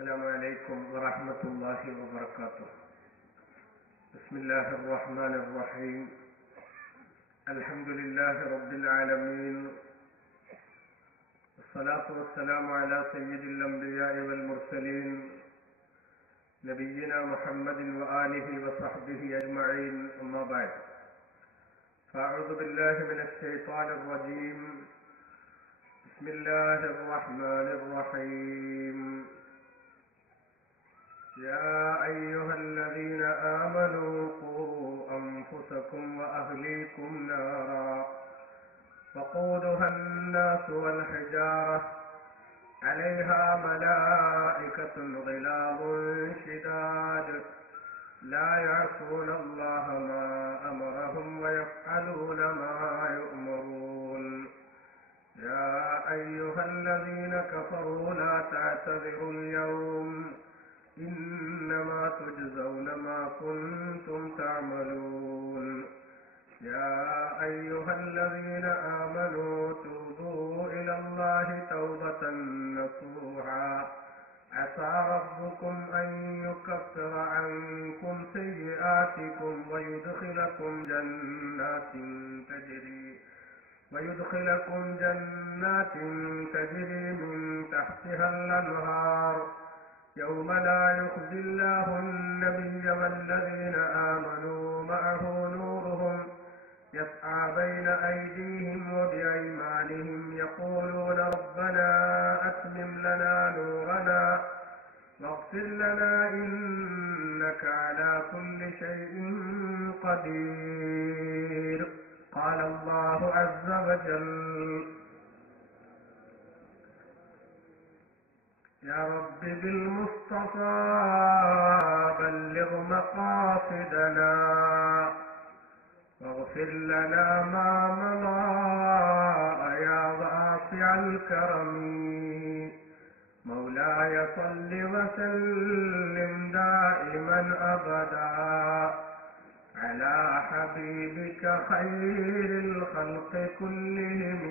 السلام عليكم ورحمة الله وبركاته. بسم الله الرحمن الرحيم. الحمد لله رب العالمين، والصلاة والسلام على سيد الأنبياء والمرسلين نبينا محمد وآله وصحبه أجمعين، أما بعد، فأعوذ بالله من الشيطان الرجيم. بسم الله الرحمن الرحيم. يا أيها الذين آمنوا قوا أنفسكم وأهليكم نارا وقودها الناس والحجارة عليها ملائكة غلاظ شداد لا يعصون الله ما أمرهم ويفعلون ما يؤمرون. يا أيها الذين كفروا لا تعتذروا اليوم إنما تجزون ما كنتم تعملون. يا أيها الذين آمنوا توبوا إلى الله توبة نصوحا عسى ربكم أن يكفر عنكم سيئاتكم ويدخلكم جنات تجري من تحتها الأنهار يوم لا يخزي الله النبي والذين آمنوا معه نورهم يسعى بين أيديهم وبأيمانهم يقولون ربنا أتمم لنا نورنا واغفر لنا إنك على كل شيء قدير. قال الله عز وجل: يا رب بالمصطفى بلغ مقاصدنا واغفر لنا ما مضى يا واسع الكرم. مولاي صل وسلم دائما أبدا على حبيبك خير الخلق كلهم.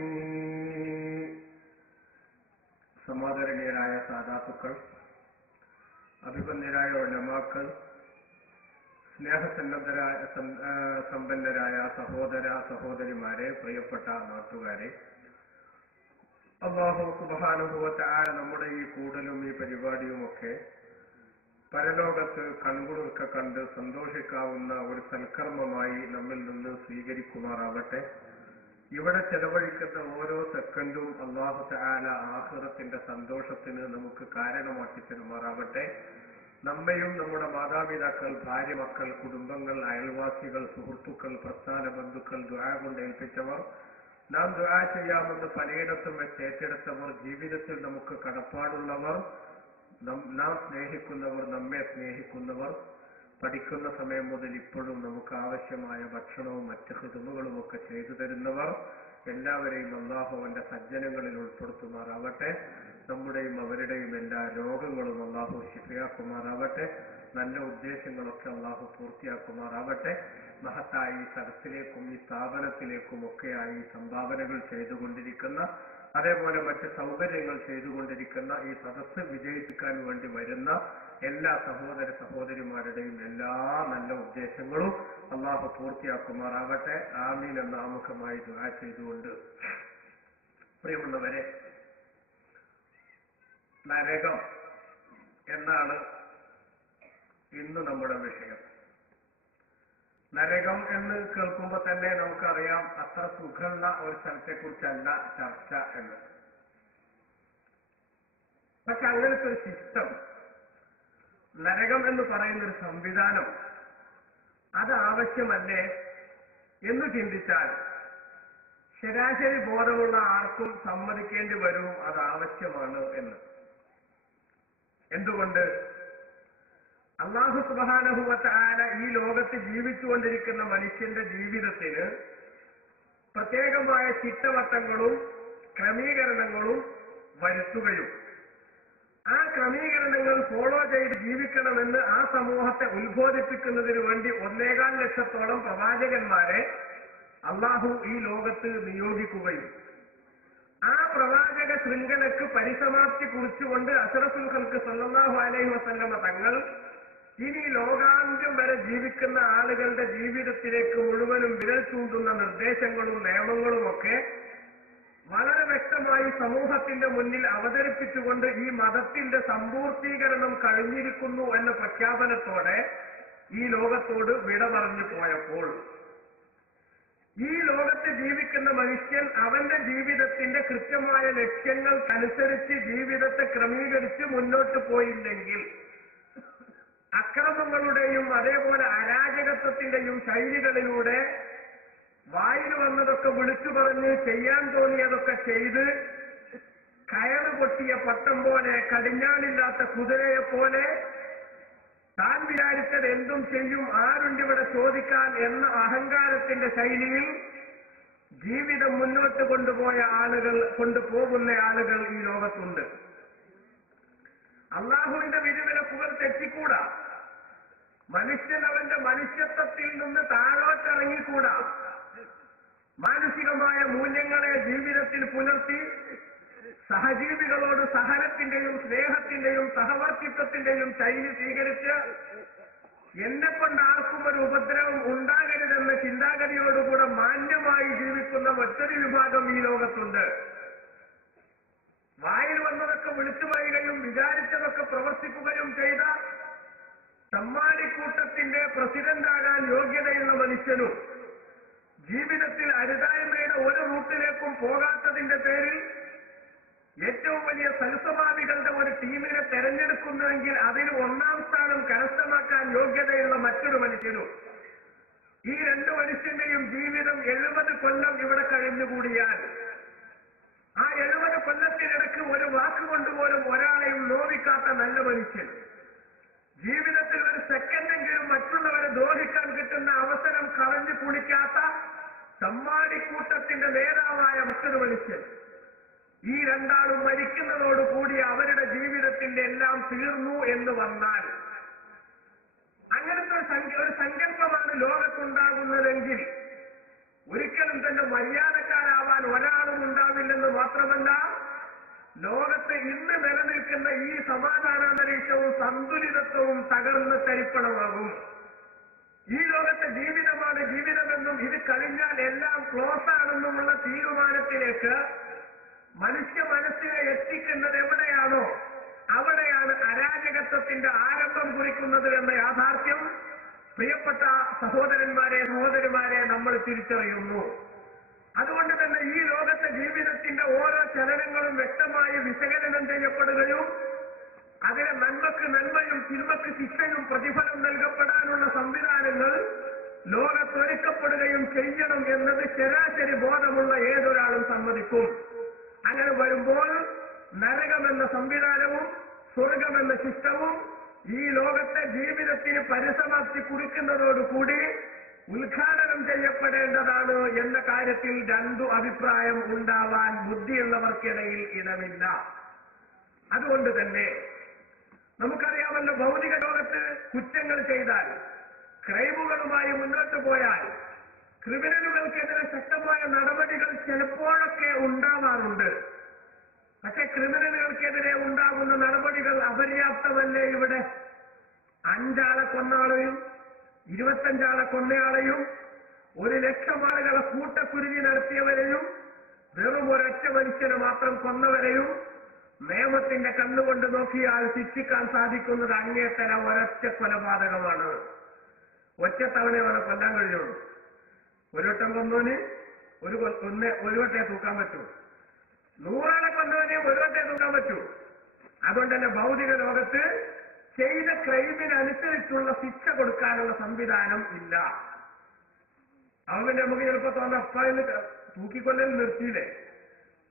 സമാദരണീയരായ സാദാത്തുക്കൾ, അഭിമന്യരായ ഉലമാക്കൾ, സമ്പന്നരായ സഹോദര സഹോദരിമാരെ, പ്രിയപ്പെട്ട നാട്ടുകാരെ, അല്ലാഹു സുബ്ഹാനഹു വ തആല നമ്മുടെ ഈ കൂടലും ഈ പരിപാടിയുമൊക്കെ പരലോകത്ത് കൺകുളിർക്ക കണ്ട് സന്തോഷിക്കാവുന്ന ഒരു സൽക്കർമ്മമായി നമ്മിൽ നിന്ന് സ്വീകരിക്കുമാറാവട്ടെ. ഇവിടെ ചെലവഴിക്കുന്ന ഓരോ സെക്കൻഡും അല്ലാഹു തആല ആഖിറത്തിന്റെ സന്തോഷത്തിന് നമുക്ക് കാരണമാക്കി തരുമാറാവട്ടെ. നമ്മയും നമ്മുടെ മാതാപിതാക്കൾ, ഭാര്യ, മക്കൾ, കുടുംബങ്ങൾ, അയൽവാസികൾ, സുഹൃത്തുക്കൾ, പ്രസ്ഥാന ബന്ധുക്കൾ, ദുആ കൊണ്ട് ഏൽപ്പിച്ചവർ, നാം ദുആ ചെയ്യാമെന്ന് പലയിടത്തും വെച്ച് ഏറ്റെടുത്തവർ, ജീവിതത്തിൽ നമുക്ക് കടപ്പാടുള്ളവർ, നാം സ്നേഹിക്കുന്നവർ, നമ്മെ സ്നേഹിക്കുന്നവർ, പഠിക്കുന്ന സമയം മുതൽ ഇപ്പോഴും നമുക്ക് ആവശ്യമായ ഭക്ഷണവും മറ്റ് ഹിദമകളും ഒക്കെ ചെയ്തു തരുന്നവർ, എല്ലാവരെയും അല്ലാഹു അവന്റെ സജ്ജനങ്ങളിൽ ഉൾപ്പെടുത്തുമാറാവട്ടെ. നമ്മുടെയും അവരുടെയും എല്ലാ രോഗങ്ങളും അല്ലാഹു ശിഫയാക്കുമാറാവട്ടെ. നല്ല ഉദ്ദേശങ്ങളൊക്കെ അല്ലാഹു പൂർത്തിയാക്കുമാറാവട്ടെ. മഹത്തായി ഈ സദസ്സിലേക്കും ഈ സ്ഥാപനത്തിലേക്കും ഒക്കെയായി സംഭാവനകൾ ചെയ്തുകൊണ്ടിരിക്കുന്ന, അതേപോലെ മറ്റ് സൗകര്യങ്ങൾ ചെയ്തുകൊണ്ടിരിക്കുന്ന, ഈ സദസ്സ് വിജയിപ്പിക്കാൻ വേണ്ടി വരുന്ന എല്ലാ സഹോദര സഹോദരിമാരുടെയും എല്ലാ നല്ല ഉദ്ദേശങ്ങളും അല്ലാഹു പൂർത്തിയാക്കുമാറാവട്ടെ. ആമീൻ എന്ന ആമുഖമായി ദുആ ചെയ്തുകൊണ്ട്, പ്രിയമുള്ളവരെ, നരകം എന്നാണ് ഇന്ന് നമ്മുടെ വിഷയം. നരകം എന്ന് കേൾക്കുമ്പോൾ തന്നെ നമുക്കറിയാം അത്ര സുഖമുള്ള ഒരു സ്ഥലത്തെക്കുറിച്ചല്ല ചർച്ച എന്ന്. പക്ഷെ അങ്ങനത്തെ ഒരു സിസ്റ്റം, നരകം എന്ന് പറയുന്ന ഒരു സംവിധാനം, അത് ആവശ്യമല്ലേ എന്ന് ചിന്തിച്ചാൽ ശരാശരി ബോധമുള്ള ആർക്കും സമ്മതിക്കേണ്ടി വരും അത് ആവശ്യമാണ് എന്ന്. എന്തുകൊണ്ട്? അല്ലാഹു സുബ്ഹാനഹു വ തആല ഈ ലോകത്ത് ജീവിച്ചുകൊണ്ടിരിക്കുന്ന മനുഷ്യന്റെ ജീവിതത്തിന് പ്രത്യേകമായ ചിട്ടവട്ടങ്ങളും ക്രമീകരണങ്ങളും വരുത്തുകയും ആ ക്രമീകരണങ്ങൾ ഫോളോ ചെയ്ത് ജീവിക്കണമെന്ന് ആ സമൂഹത്തെ ഉത്ബോധിപ്പിക്കുന്നതിന് വേണ്ടി 1.25 ലക്ഷത്തോളം പ്രവാചകന്മാരെ അല്ലാഹു ഈ ലോകത്ത് നിയോഗിക്കുകയും ആ പ്രവാചക ശൃംഖലക്ക് പരിസമാപ്തി കുറിച്ചുകൊണ്ട് അഷ്റഫുൽ ഖൽഖ് സല്ലല്ലാഹു അലൈഹി വസല്ലമ തങ്ങൾ ഇനി ലോകാന്ത്യം വരെ ജീവിക്കുന്ന ആളുകളുടെ ജീവിതത്തിലേക്ക് മുഴുവനും വിരൽ ചൂണ്ടുന്ന നിർദ്ദേശങ്ങളും നിയമങ്ങളുമൊക്കെ വളരെ വ്യക്തമായി സമൂഹത്തിന്റെ മുന്നിൽ അവതരിപ്പിച്ചുകൊണ്ട് ഈ മതത്തിന്റെ സമ്പൂർത്തീകരണം കഴിഞ്ഞിരിക്കുന്നു എന്ന പ്രഖ്യാപനത്തോടെ ഈ ലോകത്തോട് വിട പറഞ്ഞു പോയപ്പോൾ ഈ ലോകത്ത് ജീവിക്കുന്ന മനുഷ്യൻ അവന്റെ ജീവിതത്തിന്റെ കൃത്യമായ ലക്ഷ്യങ്ങൾക്കനുസരിച്ച് ജീവിതത്തെ ക്രമീകരിച്ച് മുന്നോട്ട് പോയില്ലെങ്കിൽ അക്രമങ്ങളുടെയും അതേപോലെ അരാജകത്വത്തിന്റെയും ശൈലികളിലൂടെ വായിൽ വന്നതൊക്കെ വിളിച്ചു പറഞ്ഞ് ചെയ്യാൻ തോന്നിയതൊക്കെ ചെയ്ത് കയറ് പൊട്ടിയ പട്ടം പോലെ കടിഞ്ഞാണില്ലാത്ത കുതിരയെ പോലെ താൻ വിചാരിച്ചത് എന്തും ചെയ്യും, ആരുണ്ടിവിടെ ചോദിക്കാൻ എന്ന അഹങ്കാരത്തിന്റെ ശൈലിയിൽ ജീവിതം മുന്നോട്ട് കൊണ്ടുപോകുന്ന ആളുകൾ ഈ ലോകത്തുണ്ട്. അള്ളാഹുവിന്റെ വിധിവിലക്കുകൾ തെറ്റിക്കൂടാ. മനുഷ്യൻ അവന്റെ മനുഷ്യത്വത്തിൽ നിന്ന് താഴോട്ടിറങ്ങിക്കൂടാ. മാനസികമായ മൂല്യങ്ങളെ ജീവിതത്തിൽ പുലർത്തി സഹജീവികളോട് സഹനത്തിന്റെയും സ്നേഹത്തിന്റെയും സഹവർത്തിത്വത്തിന്റെയും ശൈലി സ്വീകരിച്ച് എന്നെക്കൊണ്ട് ആർക്കും ഒരു ഉപദ്രവം ഉണ്ടാകരുതെന്ന ചിന്താഗതിയോടുകൂടെ മാന്യമായി ജീവിക്കുന്ന മറ്റൊരു വിഭാഗം ഈ ലോകത്തുണ്ട്. വായിൽ വന്നതൊക്കെ വിളിച്ചു പറയുകയും വിചാരിച്ചതൊക്കെ പ്രവർത്തിക്കുകയും ചെയ്ത ചമ്മാടിക്കൂട്ടത്തിന്റെ പ്രസിഡന്റാകാൻ യോഗ്യതയുള്ള മനുഷ്യനും ജീവിതത്തിൽ അരുതായ്മയുടെ ഒരു റൂട്ടിലേക്കും പോകാത്തതിന്റെ പേരിൽ ഏറ്റവും വലിയ സൽസ്വഭാവികളുടെ ഒരു ടീമിനെ തെരഞ്ഞെടുക്കുന്നുവെങ്കിൽ അതിന് ഒന്നാം സ്ഥാനം കരസ്ഥമാക്കാൻ യോഗ്യതയുള്ള മറ്റൊരു മനുഷ്യനും ഈ രണ്ടു മനുഷ്യന്റെയും ജീവിതം 70 കൊല്ലം ഇവിടെ കഴിഞ്ഞുകൂടിയാൽ ആ 70 കൊല്ലത്തിനിടയ്ക്ക് ഒരു വാക്കുകൊണ്ട് പോലും ഒരാളെയും നോവിക്കാത്ത നല്ല മനുഷ്യൻ, ജീവിതത്തിൽ ഒരു സെക്കൻഡെങ്കിലും മറ്റുള്ളവരെ ദ്രോഹിക്കാൻ കിട്ടുന്ന അവസരം കളഞ്ഞു കുളിക്കാത്ത ചമ്മാടിക്കൂട്ടത്തിന്റെ നേതാവായ മറ്റൊരു മനുഷ്യൻ, ഈ രണ്ടാളും മരിക്കുന്നതോടുകൂടി അവരുടെ ജീവിതത്തിന്റെ എല്ലാം തീർന്നു എന്ന് വന്നാൽ അങ്ങനത്തെ ഒരു സങ്കല്പമാണ് ലോകത്തുണ്ടാകുന്നതെങ്കിൽ ഒരിക്കലും തന്നെ മര്യാദക്കാരാവാൻ ഒരാളും ഉണ്ടാവില്ലെന്ന് മാത്രമല്ല, ലോകത്ത് ഇന്ന് നിലനിൽക്കുന്ന ഈ സമാധാനാന്തരീക്ഷവും സന്തുലിതത്വവും തകർന്ന് തരിപ്പണമാകും. ഈ ലോകത്തെ ജീവിതമാണ് ജീവിതമെന്നും ഇത് കഴിഞ്ഞാൽ എല്ലാം ക്ലോസ് ആണെന്നുമുള്ള തീരുമാനത്തിലേക്ക് മനുഷ്യ മനസ്സിനെ എത്തിക്കുന്നത് എവിടെയാണോ അവിടെയാണ് അരാജകത്വത്തിന്റെ ആരംഭം കുറിക്കുന്നത് എന്ന യാഥാർത്ഥ്യം പ്രിയപ്പെട്ട സഹോദരന്മാരെ നമ്മൾ തിരിച്ചറിയുന്നു. അതുകൊണ്ട് തന്നെ ഈ ലോകത്തെ ജീവിതത്തിന്റെ ഓരോ ചലനങ്ങളും വ്യക്തമായി വിശകലനം ചെയ്യപ്പെടുകയും അതിലെ നന്മക്ക് നന്മയും തിന്മക്ക് ശിക്ഷയും പ്രതിഫലം നൽകപ്പെടാനുള്ള സംവിധാനങ്ങൾ ലോകത്തൊരുക്കപ്പെടുകയും ചെയ്യണം എന്നത് ശരാശരി ബോധമുള്ള ഏതൊരാളും സമ്മതിക്കും. അങ്ങനെ വരുമ്പോൾ നരകമെന്ന സംവിധാനവും സ്വർഗമെന്ന ശിഷ്ടവും ഈ ലോകത്തെ ജീവിതത്തിന് പരിസമാപ്തി കുറിക്കുന്നതോടുകൂടി ഉദ്ഘാടനം ചെയ്യപ്പെടേണ്ടതാണ് എന്ന കാര്യത്തിൽ രണ്ടു അഭിപ്രായം ഉണ്ടാവാൻ ബുദ്ധിയുള്ളവർക്കിടയിൽ ഇടമില്ല. അതുകൊണ്ട് തന്നെ നമുക്കറിയാമല്ലോ, ഭൗതിക ലോകത്ത് കുറ്റങ്ങൾ ചെയ്താൽ, ക്രൈമുകളുമായി മുന്നോട്ട് പോയാൽ ക്രിമിനലുകൾക്കെതിരെ ശക്തമായ നടപടികൾ ചിലപ്പോഴൊക്കെ ഉണ്ടാവാറുണ്ട്. പക്ഷെ ക്രിമിനലുകൾക്കെതിരെ ഉണ്ടാകുന്ന നടപടികൾ അപര്യാപ്തമല്ലേ? ഇവിടെ 5 ആളെ കൊന്നയാളെയും 25 ആളെ കൊന്നയാളെയും 1,00,000 ആളുകളെ കൂട്ടക്കുരുതി നടത്തിയവരെയും വെറും ഒരൊറ്റ മനുഷ്യനെ മാത്രം കൊന്നവരെയും നിയമത്തിന്റെ കണ്ണുകൊണ്ട് നോക്കിയാൽ ശിക്ഷിക്കാൻ സാധിക്കുന്നത് അങ്ങേത്തരം ഒരൊറ്റ കൊലപാതകമാണ്. ഒറ്റത്തവണ അവനെ കൊല്ലാൻ കഴിയുള്ളൂ. ഒരു വട്ടം കൊന്നവന് ഒരു വട്ടേ തൂക്കാൻ പറ്റൂ. 100 ആളെ കൊന്നവനെ ഒരു വട്ടേ തൂക്കാൻ പറ്റൂ. അതുകൊണ്ട് തന്നെ ഭൗതിക ലോകത്ത് ചെയ്ത ക്രൈമിനനുസരിച്ചുള്ള ശിക്ഷ കൊടുക്കാനുള്ള സംവിധാനം ഇല്ല. അവന്റെ നമുക്ക് ചിലപ്പോ തോന്നുന്ന അപ്പായെന്ന് തൂക്കിക്കൊല്ലൽ നിർത്തിയില്ലേ,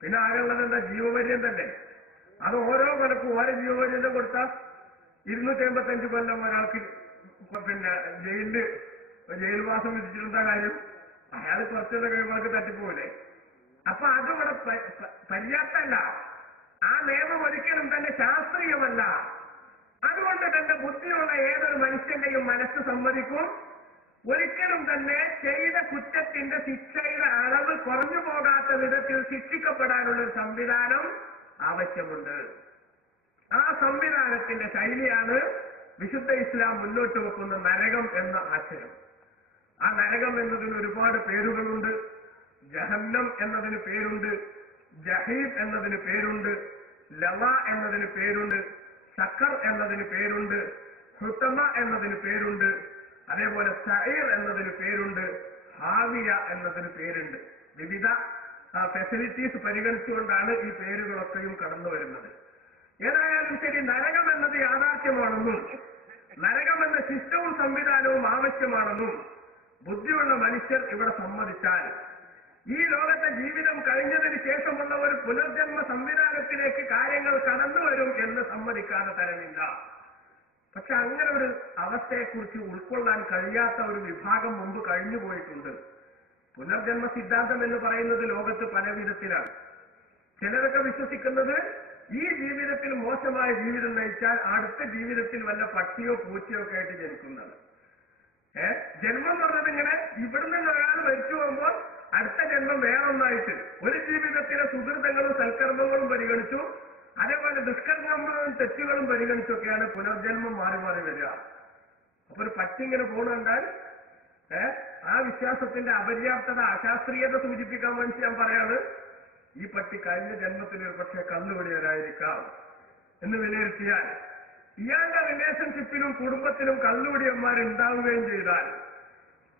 പിന്നെ ആകെയുള്ളത് എന്താ? ജീവപര്യന്തല്ലേ. അത് ഓരോ കൊലക്കും ഓരോ ജീവപര്യന്തം കൊടുത്താൽ 285 കൊല്ലം ഒരാൾക്ക് പിന്നെ ജയിൽവാസം വിധിച്ചിട്ടുണ്ടാ കാര്യം? അയാൾ കുറച്ചൊക്കെ കഴിയുമ്പോൾ തട്ടിപ്പോവില്ലേ? അപ്പൊ അതിവിടെ പര്യാപ്തമല്ല. ആ നിയമം ഒരിക്കലും തന്നെ ശാസ്ത്രീയമല്ല. അതുകൊണ്ട് തന്നെ ബുദ്ധിയുള്ള ഏതൊരു മനുഷ്യന്റെയും മനസ്സ് സമ്മതിക്കും, ഒരിക്കലും തന്നെ ചെയ്ത കുറ്റത്തിന്റെ ശിക്ഷയുടെ അളവ് കുറഞ്ഞു പോകാത്ത വിധത്തിൽ ശിക്ഷിക്കപ്പെടാനുള്ള ഒരു സംവിധാനം ആവശ്യമുണ്ട്. ആ സംവിധാനത്തിന്റെ ശൈലിയാണ് വിശുദ്ധ ഇസ്ലാം മുന്നോട്ട് വെക്കുന്ന നരകം എന്ന ആശയം. ആ നരകം എന്നതിന് ഒരുപാട് പേരുകളുണ്ട്. ജഹന്നം എന്നതിന് പേരുണ്ട്, ജഹീം എന്നതിന് പേരുണ്ട്, ലവ എന്നതിന് പേരുണ്ട്, സക്കർ എന്നതിന് പേരുണ്ട്, ഹുതമ എന്നതിന് പേരുണ്ട്, അതേപോലെ സഈർ എന്നതിന് പേരുണ്ട്, ഹാവിയ എന്നതിന് പേരുണ്ട്. വിവിധ ഫെസിലിറ്റീസ് പരിഗണിച്ചുകൊണ്ടാണ് ഈ പേരുകളൊക്കെയും കടന്നു വരുന്നത്. ഏതായാലും ശരി, നരകം എന്നത് യാഥാർത്ഥ്യമാണെന്നും നരകം എന്ന ശിഷ്ടവും സംവിധാനവും ആവശ്യമാണെന്നും ബുദ്ധിയുള്ള മനുഷ്യർ ഇവിടെ സമ്മതിച്ചാൽ ഈ ലോകത്തെ ജീവിതം കഴിഞ്ഞതിന് ശേഷമുള്ള ഒരു പുനർജന്മ സംവിധാനത്തിലേക്ക് കാര്യങ്ങൾ കടന്നു വരും എന്ന് സമ്മതിക്കാതെ തരമില്ല. പക്ഷെ അങ്ങനെ ഒരു അവസ്ഥയെക്കുറിച്ച് ഉൾക്കൊള്ളാൻ കഴിയാത്ത ഒരു വിഭാഗം മുമ്പ് കഴിഞ്ഞു പോയിട്ടുണ്ട്. പുനർജന്മ സിദ്ധാന്തം എന്ന് പറയുന്നത് ലോകത്ത് പല വിധത്തിലാണ്. ചിലരൊക്കെ വിശ്വസിക്കുന്നത് ഈ ജീവിതത്തിൽ മോശമായ ജീവിതം നയിച്ചാൽ അടുത്ത ജീവിതത്തിൽ വല്ല പട്ടിയോ പൂച്ചയോ ഒക്കെ ആയിട്ട് ജനിക്കുന്നത്. ജന്മം പറഞ്ഞത് ഇങ്ങനെ ഇവിടുന്ന് ഒരാൾ മരിച്ചു പോകുമ്പോൾ അടുത്ത ജന്മം വേറൊന്നായിട്ട് ഒരു ജീവിതത്തിലെ സുഹൃതങ്ങളും സൽക്കർമ്മങ്ങളും പരിഗണിച്ചു, അതേപോലെ ദുഷ്കർമ്മങ്ങളും തെറ്റുകളും പരിഗണിച്ചൊക്കെയാണ് പുനർജന്മം മാറി മാറി വരിക. അപ്പൊ ഒരു പട്ടി ഇങ്ങനെ പോകണുണ്ടാൽ ആ വിശ്വാസത്തിന്റെ അപര്യാപ്തത, അശാസ്ത്രീയത സൂചിപ്പിക്കാൻ വേണ്ടി ഞാൻ പറയാണ്, ഈ പട്ടി കഴിഞ്ഞ ജന്മത്തിൽ ഒരു പക്ഷേ കള്ളുപിടിയരായിരിക്കാം എന്ന് വിലയിരുത്തിയാൽ ഇയാളുടെ റിലേഷൻഷിപ്പിലും കുടുംബത്തിലും കള്ളുപിടിയന്മാരുണ്ടാവുകയും ചെയ്താൽ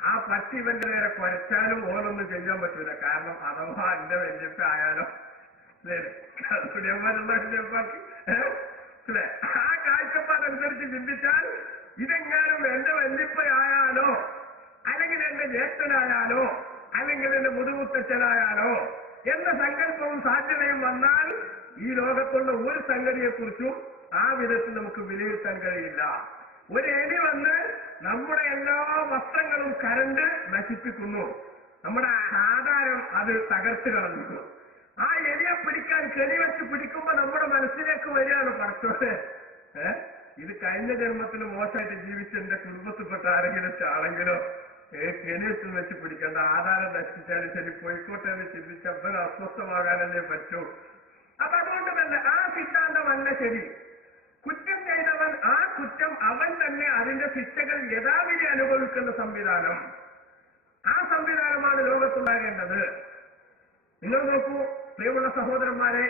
ആ പട്ടി ഇവന്റെ നേരെ കുരച്ചാലും ഓനൊന്നും ചെയ്യാൻ പറ്റൂല. കാരണം അഥവാ എന്റെ വല്യപ്പ ആയാലോ കള്ളുപിടിയന്മാരുള്ള വല്യപ്പാക്കി ആ കാഴ്ചപ്പാടനുസരിച്ച് ചിന്തിച്ചാൽ ഇതെങ്ങാനും എന്റെ വല്യപ്പയായാലോ അല്ലെങ്കിൽ എന്റെ ജ്യേഷ്ഠനായാലോ അല്ലെങ്കിൽ എന്റെ മുതുമുത്തച്ഛനായാലോ എന്ന സങ്കല്പവും സാധ്യതയും വന്നാൽ ഈ ലോകത്തുള്ള ഒരു സംഗതിയെക്കുറിച്ചും ആ വിധത്തിൽ നമുക്ക് വിലയിരുത്താൻ കഴിയില്ല. ഒരു എലി വന്ന് നമ്മുടെ എല്ലാ വസ്ത്രങ്ങളും കരണ്ട് നശിപ്പിക്കുന്നു, നമ്മുടെ ആധാരം അത് തകർത്ത് കളഞ്ഞു. ആ എലിയെ പിടിക്കാൻ കെണി വെച്ച് പിടിക്കുമ്പോ നമ്മുടെ മനസ്സിലേക്ക് വരികയാണ് പടച്ചോനെ, ഇത് കഴിഞ്ഞ ജന്മത്തിൽ മോശമായിട്ട് ജീവിച്ച് എന്റെ കുടുംബത്തിൽപ്പെട്ട ആരെങ്കിലും ആണെങ്കിലോ കെണിവെച്ച് വെച്ച് പിടിക്കേണ്ട, ആധാരം നശിച്ചാലും ശരി പോയിക്കോട്ടെ എന്ന് ചിന്തിച്ച് അബ്ബന് അസ്വസ്ഥമാകാനല്ലേ പറ്റൂ. അപ്പൊ അതുകൊണ്ട് തന്നെ ആ സിദ്ധാന്തമല്ല ശരി. കുറ്റം ചെയ്തവൻ ആ കുറ്റം അവൻ തന്നെ അതിന്റെ ശിക്ഷകൾ യഥാവിധി അനുഭവിക്കുന്ന സംവിധാനം, ആ സംവിധാനമാണ് ലോകത്തുണ്ടാകേണ്ടത്. നിങ്ങൾ നോക്കൂ പ്രിയമുള്ള സഹോദരന്മാരെ,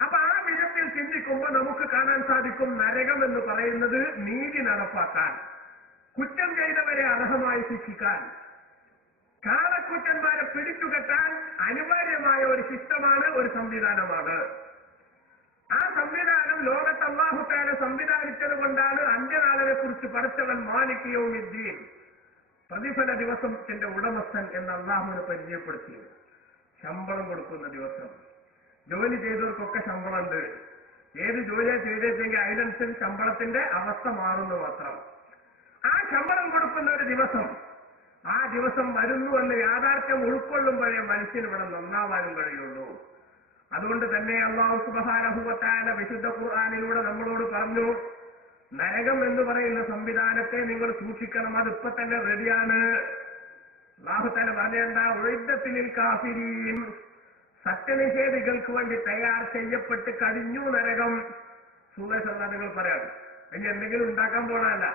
അപ്പൊ ആ വിധത്തിൽ ചിന്തിക്കുമ്പോൾ നമുക്ക് കാണാൻ സാധിക്കും നരകം എന്ന് പറയുന്നത് നീതി നടപ്പാക്കാൻ, കുറ്റം ചെയ്തവരെ അർഹമായി ശിക്ഷിക്കാൻ, കാളക്കുറ്റന്മാരെ പിടിച്ചുകെട്ടാൻ അനിവാര്യമായ ഒരു സിസ്റ്റമാണ്, ഒരു സംവിധാനമാണ്. ആ സംവിധാനം ലോകത്ത് അല്ലാഹു തആല സംവിധാനിച്ചത് കൊണ്ടാണ് അന്ത്യനാളിനെ കുറിച്ച് പഠിച്ചവൻ മാലിക് യൗമിദ്ദീൻ, പ്രതിഫല ദിവസത്തിന്റെ ഉടമസ്ഥൻ എന്ന് അല്ലാഹുവിനെ പരിചയപ്പെടുത്തിയത്. ശമ്പളം കൊടുക്കുന്ന ദിവസം. ജോലി ചെയ്തവർക്കൊക്കെ ശമ്പളമുണ്ട്. ഏത് ജോലിയാണ് ചെയ്തേച്ചെങ്കിൽ അതിനനുസരിച്ച് ശമ്പളത്തിന്റെ അവസ്ഥ മാറുന്നു മാത്രം. ആ ശമ്പളം കൊടുക്കുന്ന ഒരു ദിവസം, ആ ദിവസം വരുന്നു എന്ന് യാഥാർത്ഥ്യം ഉൾക്കൊള്ളുമ്പോഴേ മനുഷ്യന് ഇവിടെ നന്നാവാനും കഴിയുള്ളൂ. അതുകൊണ്ട് തന്നെ അല്ലാഹു സുബ്ഹാനഹു വ തആല വിശുദ്ധ ഖുർആനിലൂടെ നമ്മളോട് പറഞ്ഞു, നരകം എന്ന് പറയുന്ന സംവിധാനത്തെ നിങ്ങൾ സൂക്ഷിക്കണം, അതിപ്പോ തന്നെ റെഡിയാണ്. അല്ലാഹു തആല പറഞ്ഞേണ്ട ഉഇദ്ദത്തിൽ കാഫിരീൻ, സത്യനിഷേധികൾക്ക് വേണ്ടി തയ്യാർ ചെയ്യപ്പെട്ട് കഴിഞ്ഞു നരകം. നിങ്ങൾ പറയാം ഇനി എന്തെങ്കിലും ഉണ്ടാക്കാൻ പോണല്ല.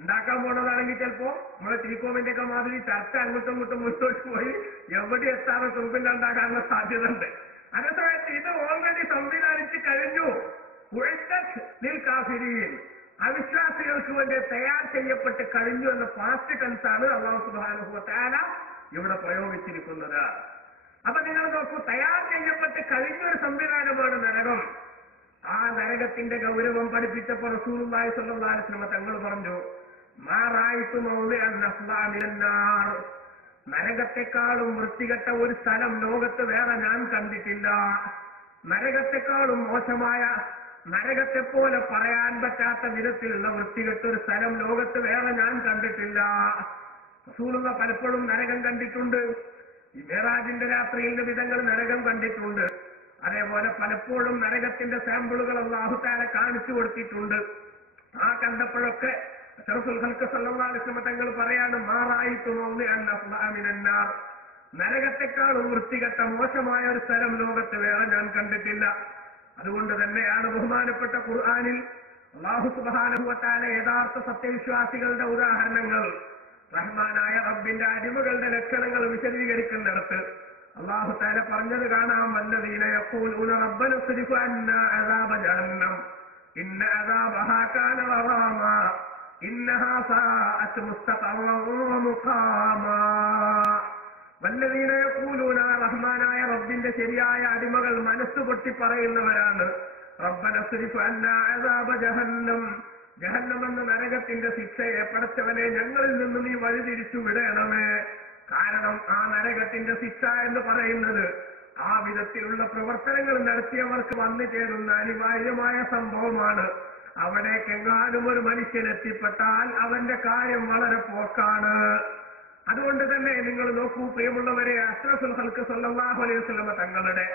ഉണ്ടാക്കാൻ പോണതാണെങ്കിൽ ചിലപ്പോ നമ്മളെ ടീകോമിന്റെ ഒക്കെ മാതിരി ചർച്ച അങ്ങോട്ടും ഇങ്ങോട്ടും മുന്നോട്ട് പോയി എവിടെ എത്താതെ തുമ്പില്ലാണ്ടാകാനുള്ള സാധ്യത ഉണ്ട്. അതേസമയത്ത് ഇത് ഓൾറെഡി സംവിധാനിച്ച് കഴിഞ്ഞു. കാഫിരീൻ, അവിശ്വാസികൾക്ക് വേണ്ടി തയ്യാർ ചെയ്യപ്പെട്ട് കഴിഞ്ഞു എന്ന പാസ്റ്റ് ടെൻസാണ് അല്ലാഹു സുബ്ഹാനഹു വ തആല ഇവിടെ പ്രയോഗിച്ചിരിക്കുന്നത്. അപ്പൊ നിങ്ങൾ നോക്കൂ, തയ്യാർ ചെയ്യപ്പെട്ട് കഴിഞ്ഞൊരു സംവിധാനമാണ് നരകം. ആ നരകത്തിന്റെ ഗൗരവം പഠിപ്പിച്ചപ്പോൾ റസൂലുള്ളാഹി സ്വല്ലല്ലാഹു അലൈഹി വസല്ലം തങ്ങൾ പറഞ്ഞു, നരകത്തെക്കാളും വൃത്തികെട്ട ഒരു സ്ഥലം ലോകത്ത് വേറെ ഞാൻ കണ്ടിട്ടില്ല. നരകത്തെക്കാളും മോശമായ, നരകത്തെ പോലെ പറയാൻ പറ്റാത്ത വിധത്തിലുള്ള വൃത്തികെട്ട ഒരു സ്ഥലം ലോകത്ത് വേറെ ഞാൻ കണ്ടിട്ടില്ല. റസൂലുള്ളാഹി പലപ്പോഴും നരകം കണ്ടിട്ടുണ്ട്. ഈ മിഅ്റാജിന്റെ രാത്രിയിൽ വിധങ്ങൾ നരകം കണ്ടിട്ടുണ്ട്. അതേപോലെ പലപ്പോഴും നരകത്തിന്റെ സാമ്പിളുകൾ അല്ലാഹു തആല കാണിച്ചു കൊടുത്തിട്ടുണ്ട്. ആ കണ്ടപ്പോഴൊക്കെ അഷ്റഫുൽ ഖൽഖ് സല്ലല്ലാഹു അലൈഹി വസല്ലം തങ്ങൾ പറയാണ്, മാറായിത്തു മൗദിഅൻ അഫ്ളഅ മിനന്നാർ, നരകത്തെക്കാളും വൃത്തികെട്ട മോശമായ ഒരു സ്ഥലം ലോകത്ത് വേറെ ഞാൻ കണ്ടിട്ടില്ല. അതുകൊണ്ട് തന്നെയാണ് ബഹുമാനപ്പെട്ട ഖുർആനിൽ അല്ലാഹു സുബ്ഹാനഹു വ തആല യഥാർത്ഥ സത്യവിശ്വാസികളുടെ ഉദാഹരണങ്ങൾ, റഹ്മാനായ റബ്ബിന്റെ അടിമകളുടെ ലക്ഷണങ്ങൾ വിശദീകരിക്കുന്നിടത്ത് അല്ലാഹു തആല പറഞ്ഞത് കാണാം, വല്ലദീന യഖൂലൂന റബ്ബന സ്രിഫ് അന്നാ അദാബ ജഹന്നം ഇന്ന അദാബഹാ കാന ഗറാമാ ഇന്നഹാ സാഅത് മുസ്തഖറൻ വ മുഖാമാ. വല്ലദീന യഖൂലൂന, റഹ്മാനായ റബ്ബിന്റെ ശരിയായ അടിമകൾ മനസ്സ് പൊട്ടി പറയുന്നവരാണ്, റബ്ബന സ്രിഫ് അന്നാ അദാബ ജഹന്നം, ജഹന്നം എന്ന നരകത്തിന്റെ ശിക്ഷയെ പടച്ചവനെ ഞങ്ങളിൽ നിന്ന് നീ വഴിതിരിച്ചു വിടണമേ. കാരണം ആ നരകത്തിന്റെ ശിക്ഷ എന്ന് പറയുന്നത് ആ വിധത്തിലുള്ള പ്രവർത്തനങ്ങൾ നടത്തിയവർക്ക് വന്നു ചേരുന്ന അനിവാര്യമായ സംഭവമാണ്. അവിടേക്കെങ്ങാനും ഒരു മനുഷ്യൻ എത്തിപ്പെട്ടാൽ അവന്റെ കാര്യം വളരെ പോക്കാണ്. അതുകൊണ്ട് തന്നെ നിങ്ങൾ നോക്കൂ പ്രിയമുള്ളവരെ, അഷ്റഫുൽ ഖൽഖ് സല്ലല്ലാഹു അലൈഹി വസല്ലം തങ്ങളുടെ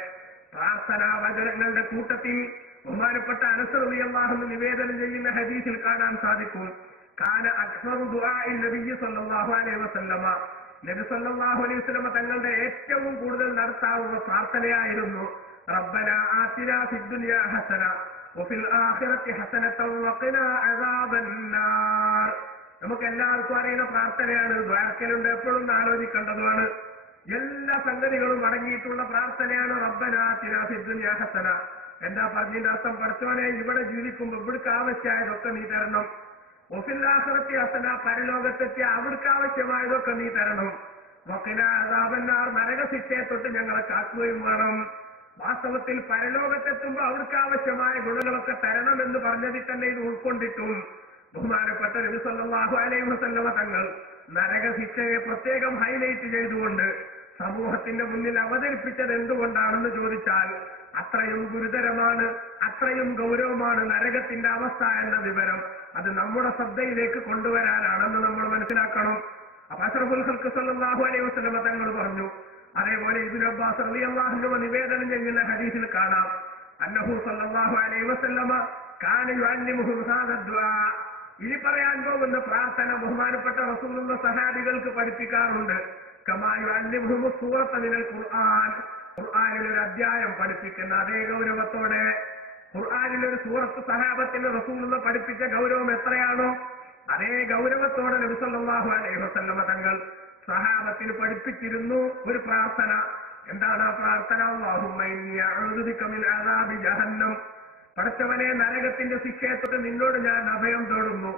പ്രാർത്ഥനാ വചനങ്ങളുടെ കൂട്ടത്തിൽ ബഹുമാനപ്പെട്ട അനസ് റളിയല്ലാഹു അൻഹു നിവേദനം ചെയ്യുന്ന ഹദീസിൽ കാണാൻ സാധിക്കും, കാന അക്സറു ദുആഇ നബി സല്ലല്ലാഹു അലൈഹി വസല്ലമ, നബി സല്ലല്ലാഹു അലൈഹി വസല്ലം തങ്ങളുടെ ഏറ്റവും കൂടുതൽ നടത്താവുന്ന പ്രാർത്ഥനയായിരുന്നു, റബ്ബന ആതിനാ ഫിദ്ദുനിയാ ഹസന വഫിൽ ആഖിറതി ഹസനതൻ വഖിനാ അദാബന്നാർ. നമുക്ക് എല്ലാവർക്കും അറിയുന്ന പ്രാർത്ഥനയാണ്, ദ്വാരക്കലുണ്ട്, എപ്പോഴും ആലോചിക്കേണ്ടതുമാണ്. എല്ലാ സംഗതികളും അടങ്ങിയിട്ടുള്ള പ്രാർത്ഥനയാണ് റബ്ബന ആതിനാ ഫിദ്ദുനിയാ ഹസന. എന്താ പറഞ്ഞതിന്റെ അർത്ഥം? പഠിച്ചവനെ ഇവിടെ ജീവിക്കുമ്പോൾ ഇവിടേക്ക് ആവശ്യമായതൊക്കെ നീ തരണം. വഫിൽ ആഖിറതി ഹസന, പരലോകത്തെത്തിയ അവിടേക്ക് ആവശ്യമായതൊക്കെ നീ തരണം. വഖിനാ അദാബന്നാർ, നരകശിക്ഷയെ തൊട്ട് ഞങ്ങളെ കാക്കുകയും വേണം. വാസ്തവത്തിൽ പരലോകത്തെത്തുമ്പോൾ അവർക്ക് ആവശ്യമായ ഗുണങ്ങളൊക്കെ തരണം എന്ന് പറഞ്ഞതിൽ തന്നെ ഇത് ഉൾക്കൊണ്ടിട്ടും ബഹുമാനപ്പെട്ട നബി സല്ലല്ലാഹു അലൈഹി വസല്ലം തങ്ങൾ നരകശിക്ഷയെ പ്രത്യേകം ഹൈലൈറ്റ് ചെയ്തുകൊണ്ട് സമൂഹത്തിന്റെ മുന്നിൽ അവതരിപ്പിച്ചത് എന്തുകൊണ്ടാണെന്ന് ചോദിച്ചാൽ, അത്രയും ഗുരുതരമാണ്, അത്രയും ഗൗരവമാണ് നരകത്തിന്റെ അവസ്ഥ എന്ന വിവരം അത് നമ്മുടെ ശ്രദ്ധയിലേക്ക് കൊണ്ടുവരാനാണെന്ന് നമ്മൾ മനസ്സിലാക്കണം. അപ്പൊ അഷ്റഫുൽ ഖൽഖ് സല്ലല്ലാഹു അലൈഹി വസല്ലം തങ്ങൾ പറഞ്ഞു. അതേപോലെ ഇബ്നു അബ്ബാസ് റളിയല്ലാഹു അൻഹു നിവേദനം ചെയ്യുന്ന ഹദീസിൽ കാണാം, അന്നഹു സല്ലല്ലാഹു അലൈഹി വസല്ലമ കാന യുഅല്ലിമുഹു ഹാദ ദുആ. ഇനി പറയാൻ പോകുന്ന പ്രാർത്ഥന ബഹുമാനപ്പെട്ട റസൂലുള്ള സഹാബികൾക്ക് പഠിപ്പിക്കാറുണ്ട്. കമാ യുഅല്ലിമുഹു സൂറത മിനൽ ഖുർആൻ, ഖുർആനിൽ ഒരു അധ്യായം പഠിപ്പിക്കുന്ന അതേ ഗൗരവത്തോടെ ഖുർആനിൽ ഒരു സൂറത്ത് സഹാബത്തിന് റസൂലുള്ള പഠിപ്പിച്ച ഗൗരവം എത്രയാണോ അതേ ഗൗരവത്തോടെ നബി സല്ലല്ലാഹു അലൈഹി വസല്ലം തങ്ങൾ സഹാബത്തിന് പഠിപ്പിച്ചിരുന്നു ഒരു പ്രാർത്ഥന. എന്താണ് ആ പ്രാർത്ഥന? അല്ലാഹുമ്മ ഇന്നി അഊദു ബിക മിൻ അദാബി ജഹന്നം, പടച്ചവനെ നരകത്തിന്റെ ശിക്ഷയെ തൊട്ട് നിന്നോട് ഞാൻ അഭയം തേടുന്നു.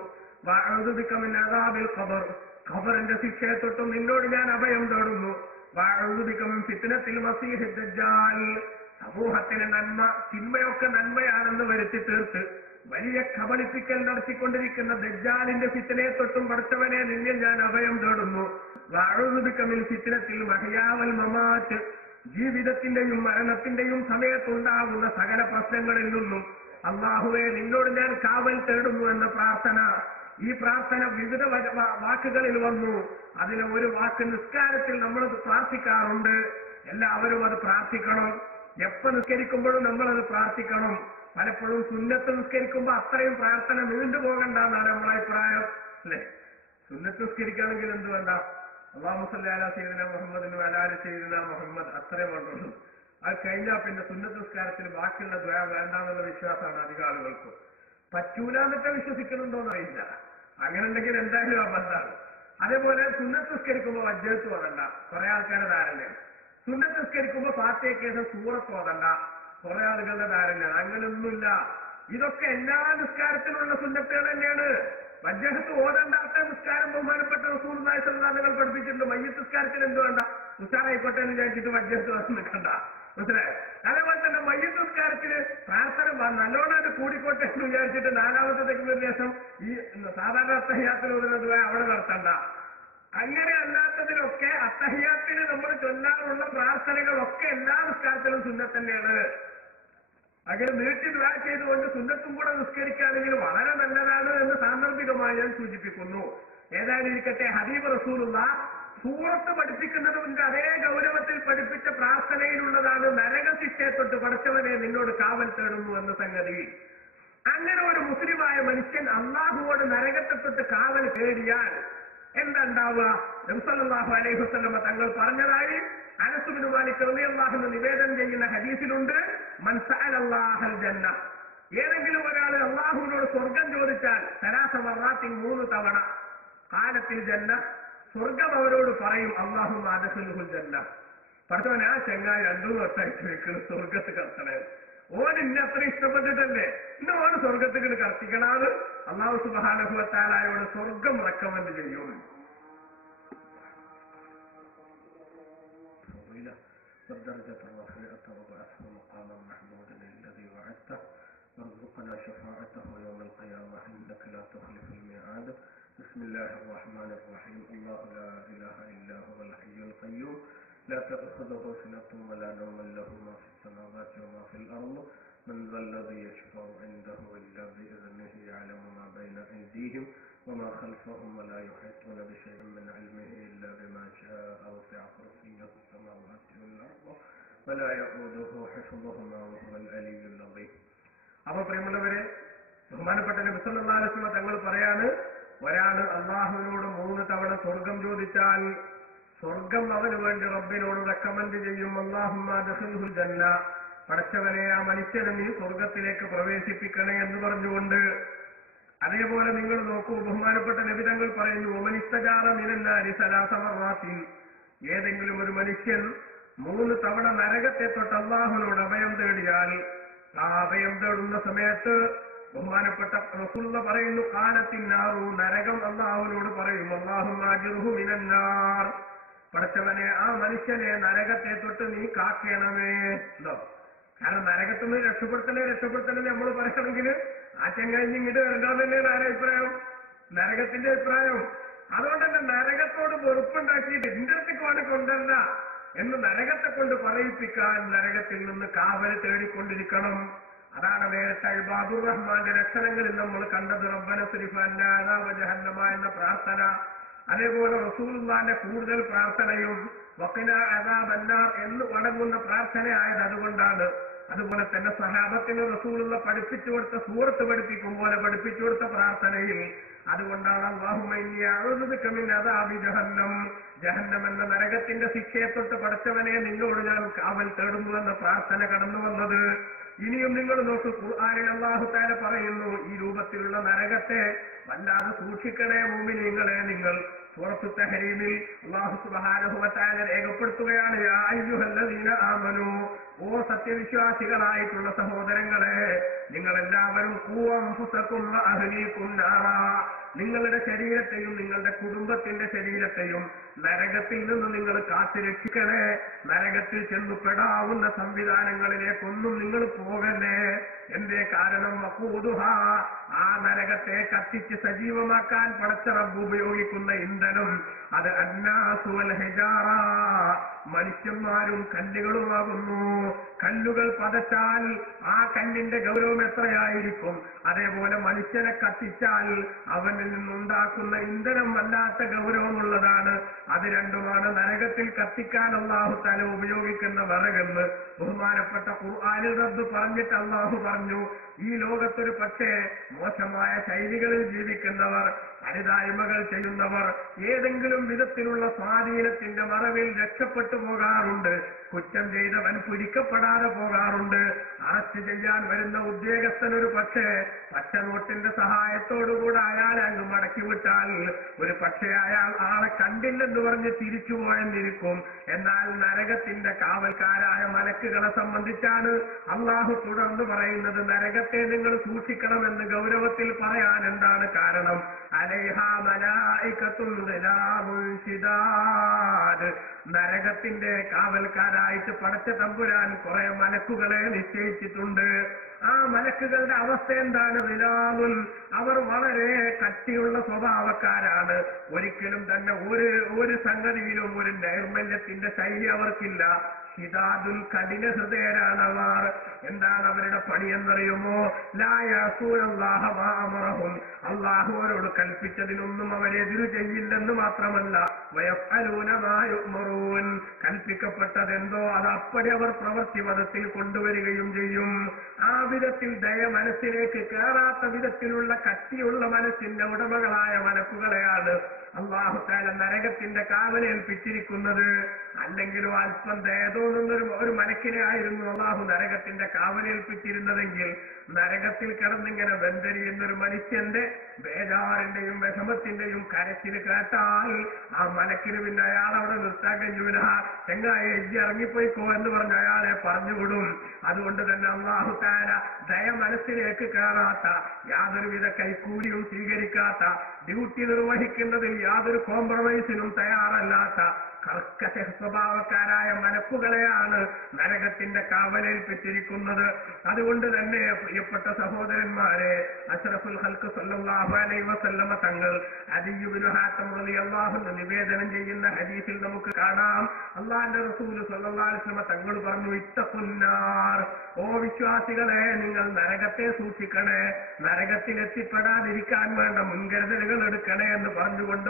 വഅഊദു ബിക മിൻ അദാബിൽ ഖബർ, ഖബറിന്റെ ശിക്ഷയെ തൊട്ടും നിന്നോട് ഞാൻ അഭയം തേടുന്നു. വഅഊദു ബിക മിൻ ഫിത്നത്തിൽ മസീഹ് ദജ്ജാൽ, സമൂഹത്തിന് നന്മ തിന്മയൊക്കെ നന്മയാണെന്ന് വരുത്തി തീർത്ത് വലിയ കബളിപ്പിക്കൽ നടത്തിക്കൊണ്ടിരിക്കുന്ന ദജ്ജാലിന്റെ ഫിത്നയെ തൊട്ടും പടച്ചവനെ നിന്നിൽ ഞാൻ അഭയം തേടുന്നു. വഅഊദു ബിക മിൻ ഫിത്നത്തിൽ മഹ്യാ വൽ മമാത്ത്, ജീവിതത്തിന്റെയും മരണത്തിന്റെയും സമയത്തുണ്ടാകുന്ന സകല പ്രശ്നങ്ങളിൽ നിന്നും അല്ലാഹുവേ നിന്നോട് ഞാൻ കാവൽ തേടുന്നു എന്ന പ്രാർത്ഥന. ഈ പ്രാർത്ഥന വിവിധ വാക്കുകളിൽ വന്നു. അതിലെ ഒരു വാക്ക് നിസ്കാരത്തിൽ നമ്മൾ പ്രാർത്ഥിക്കാറുണ്ട്. എല്ലാവരും അത് പ്രാർത്ഥിക്കണം. എപ്പോ നിസ്കരിക്കുമ്പോഴും നമ്മളത് പ്രാർത്ഥിക്കണം. പലപ്പോഴും സുന്നത്ത് നിസ്കരിക്കുമ്പോൾ അത്രയും പ്രാർത്ഥന നീണ്ടുപോകണ്ടെന്നാണ് നമ്മളെ അഭിപ്രായം, അല്ലെ? സുന്നത്ത് നിസ്കരിക്കുകയാണെങ്കിൽ എന്ത് വേണ്ട, അല്ലാഹു സ്വല്ലി അലാ സയ്യിദിനാ മുഹമ്മദിൻ വഅലാ ആലി സയ്യിദിനാ മുഹമ്മദ്, അത്രയും വേണ്ടുള്ളൂ. അത് കഴിഞ്ഞാൽ പിന്നെ സുന്നത്ത് നിസ്കാരത്തിൽ ബാക്കിയുള്ള ദുആ വേണ്ടാന്നുള്ള വിശ്വാസമാണ് അധികം ആളുകൾക്ക്. പറ്റൂല എന്നൊക്കെ വിശ്വസിക്കുന്നുണ്ടോന്ന് അറിയില്ല. അങ്ങനെ ഉണ്ടെങ്കിൽ എന്തായാലും അബദ്ധാണ്. അതേപോലെ സുന്നത്ത് നിസ്കരിക്കുമ്പോൾ വജ്ജത്ത് ഓതണ്ട, കുറെ ആൾക്കാരുടെ ധാരണയാണ്. സുന്നത്ത് നിസ്കരിക്കുമ്പോൾ ഫാത്തിഹയ്ക്ക് ശേഷം സൂറത്ത് ഓതണ്ട, കുറെ ആളുകളുടെ ധാരണയാണ്. അങ്ങനെയൊന്നുമില്ല. ഇതൊക്കെ എല്ലാ നിസ്കാരത്തിലുള്ള സുന്നത്തുകൾ തന്നെയാണ്. വജ്ജഹത്ത് ഓതണ്ടാത്ത നിസ്കാരം ബഹുമാനപ്പെട്ട റസൂലുള്ളാഹി സ്വല്ലല്ലാഹു അലൈഹി വസല്ലം പഠിപ്പിച്ചിട്ടുണ്ട്. മയ്യിത്ത് നിസ്കാരത്തിൽ എന്ത് വേണ്ട, ഉഷാറായിക്കോട്ടെ എന്ന് വിചാരിച്ചിട്ട് വജ്ജഹത്ത് വന്ന് നിൽക്കണ്ട, മനസ്സിലായോ? അതേപോലെ തന്നെ മയ്യിത്ത് നിസ്കാരത്തിന് പ്രാർത്ഥന നല്ലോണം അത് കൂടിക്കോട്ടെ എന്ന് വിചാരിച്ചിട്ട് നാലാമത്തെ തക്ബീറിന് ശേഷം ഈ സാധാരണ അത്തഹിയാത്തിൽ ഓതുന്നത് അവിടെ നടത്തണ്ട. അങ്ങനെ അല്ലാത്തതിലൊക്കെ അത്തഹിയാത്തിന് നമ്മൾ ചൊല്ലാറുള്ള പ്രാർത്ഥനകളൊക്കെ എല്ലാ നിസ്കാരത്തിലും സുന്നത്ത് തന്നെയാണ്. അങ്ങനെ നീട്ടി ദുആ ചെയ്തുകൊണ്ട് സുന്നത്തും കൂടെ നിസ്കരിക്കുകയാണെങ്കിൽ വളരെ നല്ലതാണ് എന്ന് സാന്ദർഭികമായി ഞാൻ സൂചിപ്പിക്കുന്നു. ഏതായാലും ഇരിക്കട്ടെ, ഹബീബ് റസൂലുള്ള സൂറത്ത് പഠിപ്പിക്കുന്നതിന്റെ അതേ ഗൗരവത്തിൽ പഠിപ്പിച്ച പ്രാർത്ഥനയിലുള്ളതാണ് നരകശിക്ഷയെ തൊട്ട് പടച്ചവനെ നിന്നോട് കാവൽ തേടുന്നു എന്ന സംഗതി. അങ്ങനെ ഒരു മുസ്ലിമായ മനുഷ്യൻ അള്ളാഹുവോട് നരകത്തെ തൊട്ട് കാവൽ തേടിയാൽ എന്താണ്ടാവുക? നബി സല്ലല്ലാഹു അലൈഹി വസല്ലമ തങ്ങൾ പറഞ്ഞതായി അനസ് ബിൻ മാലിക് റളിയല്ലാഹു അൻഹു നിവേദനം ചെയ്യുന്ന ഹദീസിലുണ്ട്, മൻ സഅലല്ലാഹൽ ജന്ന, ഏതെങ്കിലും ഒരാൾ അള്ളാഹുവിനോട് സ്വർഗം ചോദിച്ചാൽ സലാസ മറാത്തിൻ 3 തവണ കാലത്തിൽ ജന്ന, സ്വർഗം അവരോട് പറയും അല്ലാഹുമ്മ അദ്ഖിൽഹുൽ ജന്ന, പഠിച്ചവൻ ആ ചെങ്ങായി 2 വർഷമായിട്ട് വെക്കുന്ന സ്വർഗത്ത് കടത്തണേ, ഓൻ ഇന്നെ അത്ര ഇഷ്ടപ്പെട്ടിട്ടല്ലേ ഇന്ന് ഓന് സ്വർഗത്തിൽ കർത്തിക്കണാത് അല്ലാഹു സുബ്ഹാനഹു വ തആലയോട് സ്വർഗം റെക്കമെൻഡ് ചെയ്യും. بسم الله الرحمن الرحيم الله لا إله إلا هو الحي القيوم لا تأخذه سنة ولا نوم له ما في السماوات وما في الأرض من ذا الذي يشفع عنده إلا بإذنه يعلم ما بين أيديهم وما خلفهم ولا يحيطون بشيء من علمه إلا بما شاء وسع كرسيه السماوات والأرض ولا يؤوده حفظهما وهو العلي العظيم. അപ്പോൾ പ്രിയമുള്ളവരെ, ബഹുമാനപ്പെട്ട നബി സല്ലല്ലാഹു അലൈഹി വസല്ലം തങ്ങൾ പറയാണ്, ഒരാള് അള്ളാഹുവിനോട് 3 തവണ സ്വർഗം ചോദിച്ചാൽ സ്വർഗം അവന് വേണ്ടി റബ്ബിനോട് റെക്കമെൻഡ് ചെയ്യും, അല്ലാഹുമ്മ അദ്ഖിൽഹുൽ ജന്ന, പടച്ചവനെ ആ മനുഷ്യനെ നീ സ്വർഗത്തിലേക്ക് പ്രവേശിപ്പിക്കണേ എന്ന് പറഞ്ഞുകൊണ്ട്. അതേപോലെ നിങ്ങൾ നോക്കൂ, ബഹുമാനപ്പെട്ട നബി തങ്ങൾ പറയുന്നു, ഒമനിസ്തജാറ മിനന്നാരി സലാസ മർറാത്തിൻ, ഏതെങ്കിലും ഒരു മനുഷ്യൻ 3 തവണ നരകത്തെ തൊട്ട് അള്ളാഹുവിനോട് അഭയം തേടിയാൽ ആ അഭയം തേടുന്ന സമയത്ത് ബഹുമാനപ്പെട്ട റസൂലുള്ളാഹി പറയുന്നു, ഖാലത്തിന്നാറു, നരകം അല്ലാഹുവിനോട് പറയും, അല്ലാഹുമ്മ അജ്റുഹു മിനന്നാർ, പടച്ചവനെ ആ മനുഷ്യനെ നരകത്തെ തൊട്ട് നീ കാക്കണമേ. എന്തോ കാരണം നരകത്തിൽ നിന്ന് രക്ഷപ്പെടുത്തലേ നമ്മൾ പറയണമെങ്കിൽ ആ ചെങ്ങായി ഇങ്ങോട്ട് വരണ്ടാന്ന് തന്നെയാണ് ആരുടെ അഭിപ്രായം? നരകത്തിന്റെ അഭിപ്രായം. അതുകൊണ്ട് തന്നെ നരകത്തോട് വെറുപ്പുണ്ടാക്കിയിട്ട് ഇതിന്റെ അടുത്തേക്ക് വേണ്ടി കൊണ്ടല്ല എന്ന് നരകത്തെ കൊണ്ട് പറയിപ്പിക്കാൻ നരകത്തിൽ നിന്ന് കാവൽ തേടിക്കൊണ്ടിരിക്കണം. അതാണ് നേരത്തെ ഇബാദുർ റഹ്മാന്റെ ലക്ഷണങ്ങളിൽ നമ്മൾ കണ്ടത്, റബ്ബന സ്രിഫ് അന്നാ അദാബ ജഹന്നമ എന്ന പ്രാർത്ഥന. അതേപോലെ റസൂലുള്ളാഹിന്റെ കൂടുതൽ പ്രാർത്ഥനയും വഖിനാ അദാബന്നാർ എന്ന് അടങ്ങുന്ന പ്രാർത്ഥനയായത് അതുകൊണ്ടാണ്. അതുപോലെ തന്നെ സഹാബത്തിന് റസൂലുള്ളാഹി പഠിപ്പിച്ചു കൊടുത്ത സൂറത്ത് പഠിപ്പിക്കും പോലെ പഠിപ്പിച്ചു കൊടുത്ത പ്രാർത്ഥനയിൽ അതുകൊണ്ടാണ് അല്ലാഹുമ്മ ഇന്നി അഊദു ബിക മിൻ അദാബി ജഹന്നം, ജഹന്നം എന്ന നരകത്തിന്റെ ശിക്ഷയെ തൊട്ട് പടച്ചവനെ നിന്നോട് ഞാൻ കാവൽ തേടുന്നു എന്ന പ്രാർത്ഥന കടന്നു വന്നത്. ഇനിയും നിങ്ങൾ നോക്കൂ, ഖുർആനിൽ അല്ലാഹു തആല പറയുന്നു, ഈ രൂപത്തിലുള്ള നരകത്തെ വല്ലാതെ സൂക്ഷിക്കണേ മുഅ്മിനീങ്ങളെ നിങ്ങൾ. സൂറത്തു തഹരീമിൽ അല്ലാഹു സുബ്ഹാനഹു വ തആല രേഖപ്പെടുത്തുകയാണ്, യാ അയ്യുഹല്ലദീന ആമനൂ, ഓ സത്യവിശ്വാസികളായിട്ടുള്ള സഹോദരങ്ങളെ, നിങ്ങൾ എല്ലാവരും ഖൂ അൻഫുസകും വ അഹ്ലീകും നാറാ, നിങ്ങളുടെ ശരീരത്തെയും നിങ്ങളുടെ കുടുംബത്തിന്റെ ശരീരത്തെയും നരകത്തിൽ നിന്ന് നിങ്ങൾ കാത്തുരക്ഷിക്കണേ. നരകത്തിൽ ചെന്നു പെടാവുന്ന സംവിധാനങ്ങളിലേക്കൊന്നും നിങ്ങൾ പോകല്ലേ. എന്തേ കാരണം? വഖൂദുഹാ, ആ നരകത്തെ കത്തിച്ച് സജീവമാക്കാൻ പടച്ച റബ്ബ് ഉപയോഗിക്കുന്ന ഇന്ധനം അത് അന്നാസു വൽ ഹിജാറ, മനുഷ്യന്മാരും കല്ലുകളുമാകുന്നു. കല്ലുകൾ പതച്ചാൽ ആ കല്ലിന്റെ ഗൗരവം എത്രയായിരിക്കും? അതേപോലെ മനുഷ്യനെ കത്തിച്ചാൽ അവനിൽ നിന്നുണ്ടാക്കുന്ന ഇന്ധനം വല്ലാത്ത ഗൗരവമുള്ളതാണ്. അത് രണ്ടുമാണ് നരകത്തിൽ കത്തിക്കാൻ അല്ലാഹു തആല ഉപയോഗിക്കുന്ന വിറകെന്ന് ബഹുമാനപ്പെട്ട ഖുർആനിൽ റബ്ബ് പറഞ്ഞിട്ട് അല്ലാഹു പറഞ്ഞു, ഈ ലോകത്തൊരു പക്ഷേ മോശമായ ശൈലികളിൽ ജീവിക്കുന്നവർ, അരുതായ്മകൾ ചെയ്യുന്നവർ ഏതെങ്കിലും വിധത്തിലുള്ള സ്വാധീനത്തിന്റെ മറവിൽ രക്ഷപ്പെട്ടു പോകാറുണ്ട്. കുറ്റം ചെയ്തവൻ പിടിക്കപ്പെടാതെ പോകാറുണ്ട്. അറസ്റ്റ് ചെയ്യാൻ വരുന്ന ഉദ്യോഗസ്ഥൻ ഒരു പക്ഷേ പച്ചനോട്ടിന്റെ സഹായത്തോടുകൂടെ അയാളെ അങ്ങ് മടക്കി വിട്ടാൽ ഒരു പക്ഷേ അയാൾ ആളെ കണ്ടില്ലെന്ന് പറഞ്ഞ് തിരിച്ചു പോയെന്നിരിക്കും. എന്നാൽ നരകത്തിന്റെ കാവൽക്കാരായ മലക്കുകളെ സംബന്ധിച്ചാണ് അള്ളാഹു തുടർന്ന് പറയുന്നത്, നരകത്തെ നിങ്ങൾ സൂക്ഷിക്കണമെന്ന് ഗൗരവത്തിൽ പറയാൻ എന്താണ് കാരണം? അലൈഹാ മലായികത്തുൻ ഗിലാമുൻ ശിദാദ്, നരകത്തിന്റെ കാവൽക്കാരായിട്ട് പടച്ച തമ്പുരാൻ കുറെ മലക്കുകളെ നിശ്ചയിച്ചിട്ടുണ്ട്. ആ മലക്കുകളുടെ അവസ്ഥ എന്താണ്? ഗിലാമുൻ, അവർ വളരെ കട്ടിയുള്ള സ്വഭാവക്കാരാണ്. ഒരിക്കലും തന്നെ ഒരു സംഗതിയിലും ഒരു നൈർമല്യത്തിന്റെ ശൈലി അവർക്കില്ല. ഹിദാദുൽ, കഠിന ഹൃദയരാണ് അവർ. എന്താണ് അവരുടെ പണി എന്നറിയുമോ? ലാ യഅസൂനല്ലാഹ മാ അമറഹും, അല്ലാഹു അവരോട് കൽപ്പിച്ചതിനൊന്നും അവരെതിരു ചെയ്യില്ലെന്ന് മാത്രമല്ല, വയഫ്അലൂന മാ യുഅ്മറൂൻ, കൽപ്പിക്കപ്പെട്ടതെന്തോ അത് അപ്പടി അവർ പ്രവൃത്തിപഥത്തിൽ കൊണ്ടുവരികയും ചെയ്യും. ആ വിധത്തിൽ ദയ മനസ്സിലേക്ക് കയറാത്ത വിധത്തിലുള്ള കട്ടിയുള്ള മനസ്സിന്റെ ഉടമകളായ മലക്കുകളെയാണ് അല്ലാഹു തആല നരകത്തിന്റെ കാവലേൽപ്പിച്ചിരിക്കുന്നത്. അല്ലെങ്കിലും അല്പം ദയ തോന്നുന്ന ഒരു മലക്കിനെ ആയിരുന്നു അല്ലാഹു നരകത്തിന്റെ കാവലേൽപ്പിച്ചിരുന്നതെങ്കിൽ നരകത്തിൽ കിടന്നിങ്ങനെ ബന്ധരിയുന്നൊരു മനുഷ്യന്റെ ബേജാറിന്റെയും വിഷമത്തിന്റെയും കരച്ചിൽ കേട്ടാൽ ആ മലക്കിന് പിന്നെ അയാളവിടെ നിർത്താൻ കഴിയൂല. ചെങ്ങായി എജ്ജി ഇറങ്ങിപ്പോയിക്കോ എന്ന് പറഞ്ഞ് അയാളെ പറഞ്ഞുവിടും. അതുകൊണ്ട് തന്നെ അല്ലാഹു തആല ദയ മനസ്സിലേക്ക് കയറാത്ത, യാതൊരുവിധ കൈക്കൂലിയും സ്വീകരിക്കാത്ത, ഡ്യൂട്ടി നിർവഹിക്കുന്നതിൽ യാതൊരു കോംപ്രമൈസിനും തയ്യാറല്ലാത്ത കർക്കശ സ്വഭാവക്കാരായ മലക്കുകളെയാണ് നരകത്തിന്റെ കാവലേൽപ്പിച്ചിരിക്കുന്നത്. അതുകൊണ്ട് തന്നെ പ്രിയപ്പെട്ട സഹോദരന്മാരെ, അഷ്റഫുൽ ഖൽഖ് സല്ലല്ലാഹു അലൈഹി വസല്ലമ തങ്ങൾ അദീ ഇബ്നു ഹാത്തിം റളിയല്ലാഹു അൻഹു നിവേദനം ചെയ്യുന്ന ഹദീസിൽ നമുക്ക് കാണാം, അല്ലാഹുവിന്റെ റസൂൽ സല്ലല്ലാഹു അലൈഹി വസല്ലമ തങ്ങൾ പറഞ്ഞു, ഇത്തഖുന്നാർ, ഓ വിശ്വാസികളെ, നിങ്ങൾ നരകത്തെ സൂക്ഷിക്കണേ, നരകത്തിൽ എത്തിപ്പെടാതിരിക്കാൻ വേണ്ട മുൻകരുതലുകൾ എടുക്കണേ എന്ന് പറഞ്ഞുകൊണ്ട്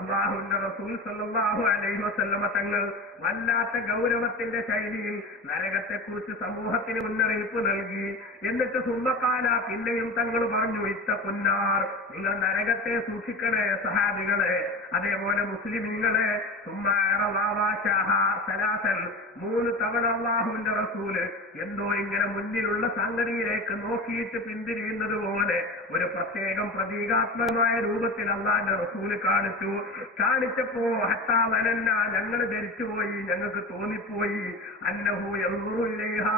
അല്ലാഹുവിന്റെ റസൂൽ സല്ലല്ലാഹു അലൈഹി വസല്ലമ തങ്ങൾ വല്ലാത്ത ഗൗരവത്തിന്റെ ശൈലിയിൽ നരകത്തെക്കുറിച്ച് സമൂഹത്തിന് മുന്നറിയിപ്പ് നൽകി. എന്നിട്ട് സുമ്മക്കാല, പിന്നെയും തങ്ങൾ പറഞ്ഞു, ഇത്തഖുന്നാർ, നിങ്ങൾ നരകത്തെ സൂക്ഷിക്കണേ സഹാബികളെ, അതേപോലെ മുസ്ലിമീങ്ങളെ. മൂന്ന് തവണ അല്ലാഹുവിന്റെ റസൂല് എന്തോ ഇങ്ങനെ മുന്നിലുള്ള സംഗതിയിലേക്ക് നോക്കിയിട്ട് പിന്തിരിയുന്നത് പോലെ ഒരു പ്രത്യേകം പ്രതീകാത്മകമായ രൂപത്തിൽ അല്ലാഹുവിന്റെ റസൂല് കാണിച്ചപ്പോ ഹത്താ വനന്ന, ഞങ്ങൾ ധരിച്ചുപോയി, ഞങ്ങൾക്ക് തോന്നിപ്പോയി, അന്നഹു യൻദുറു ഇലൈഹാ,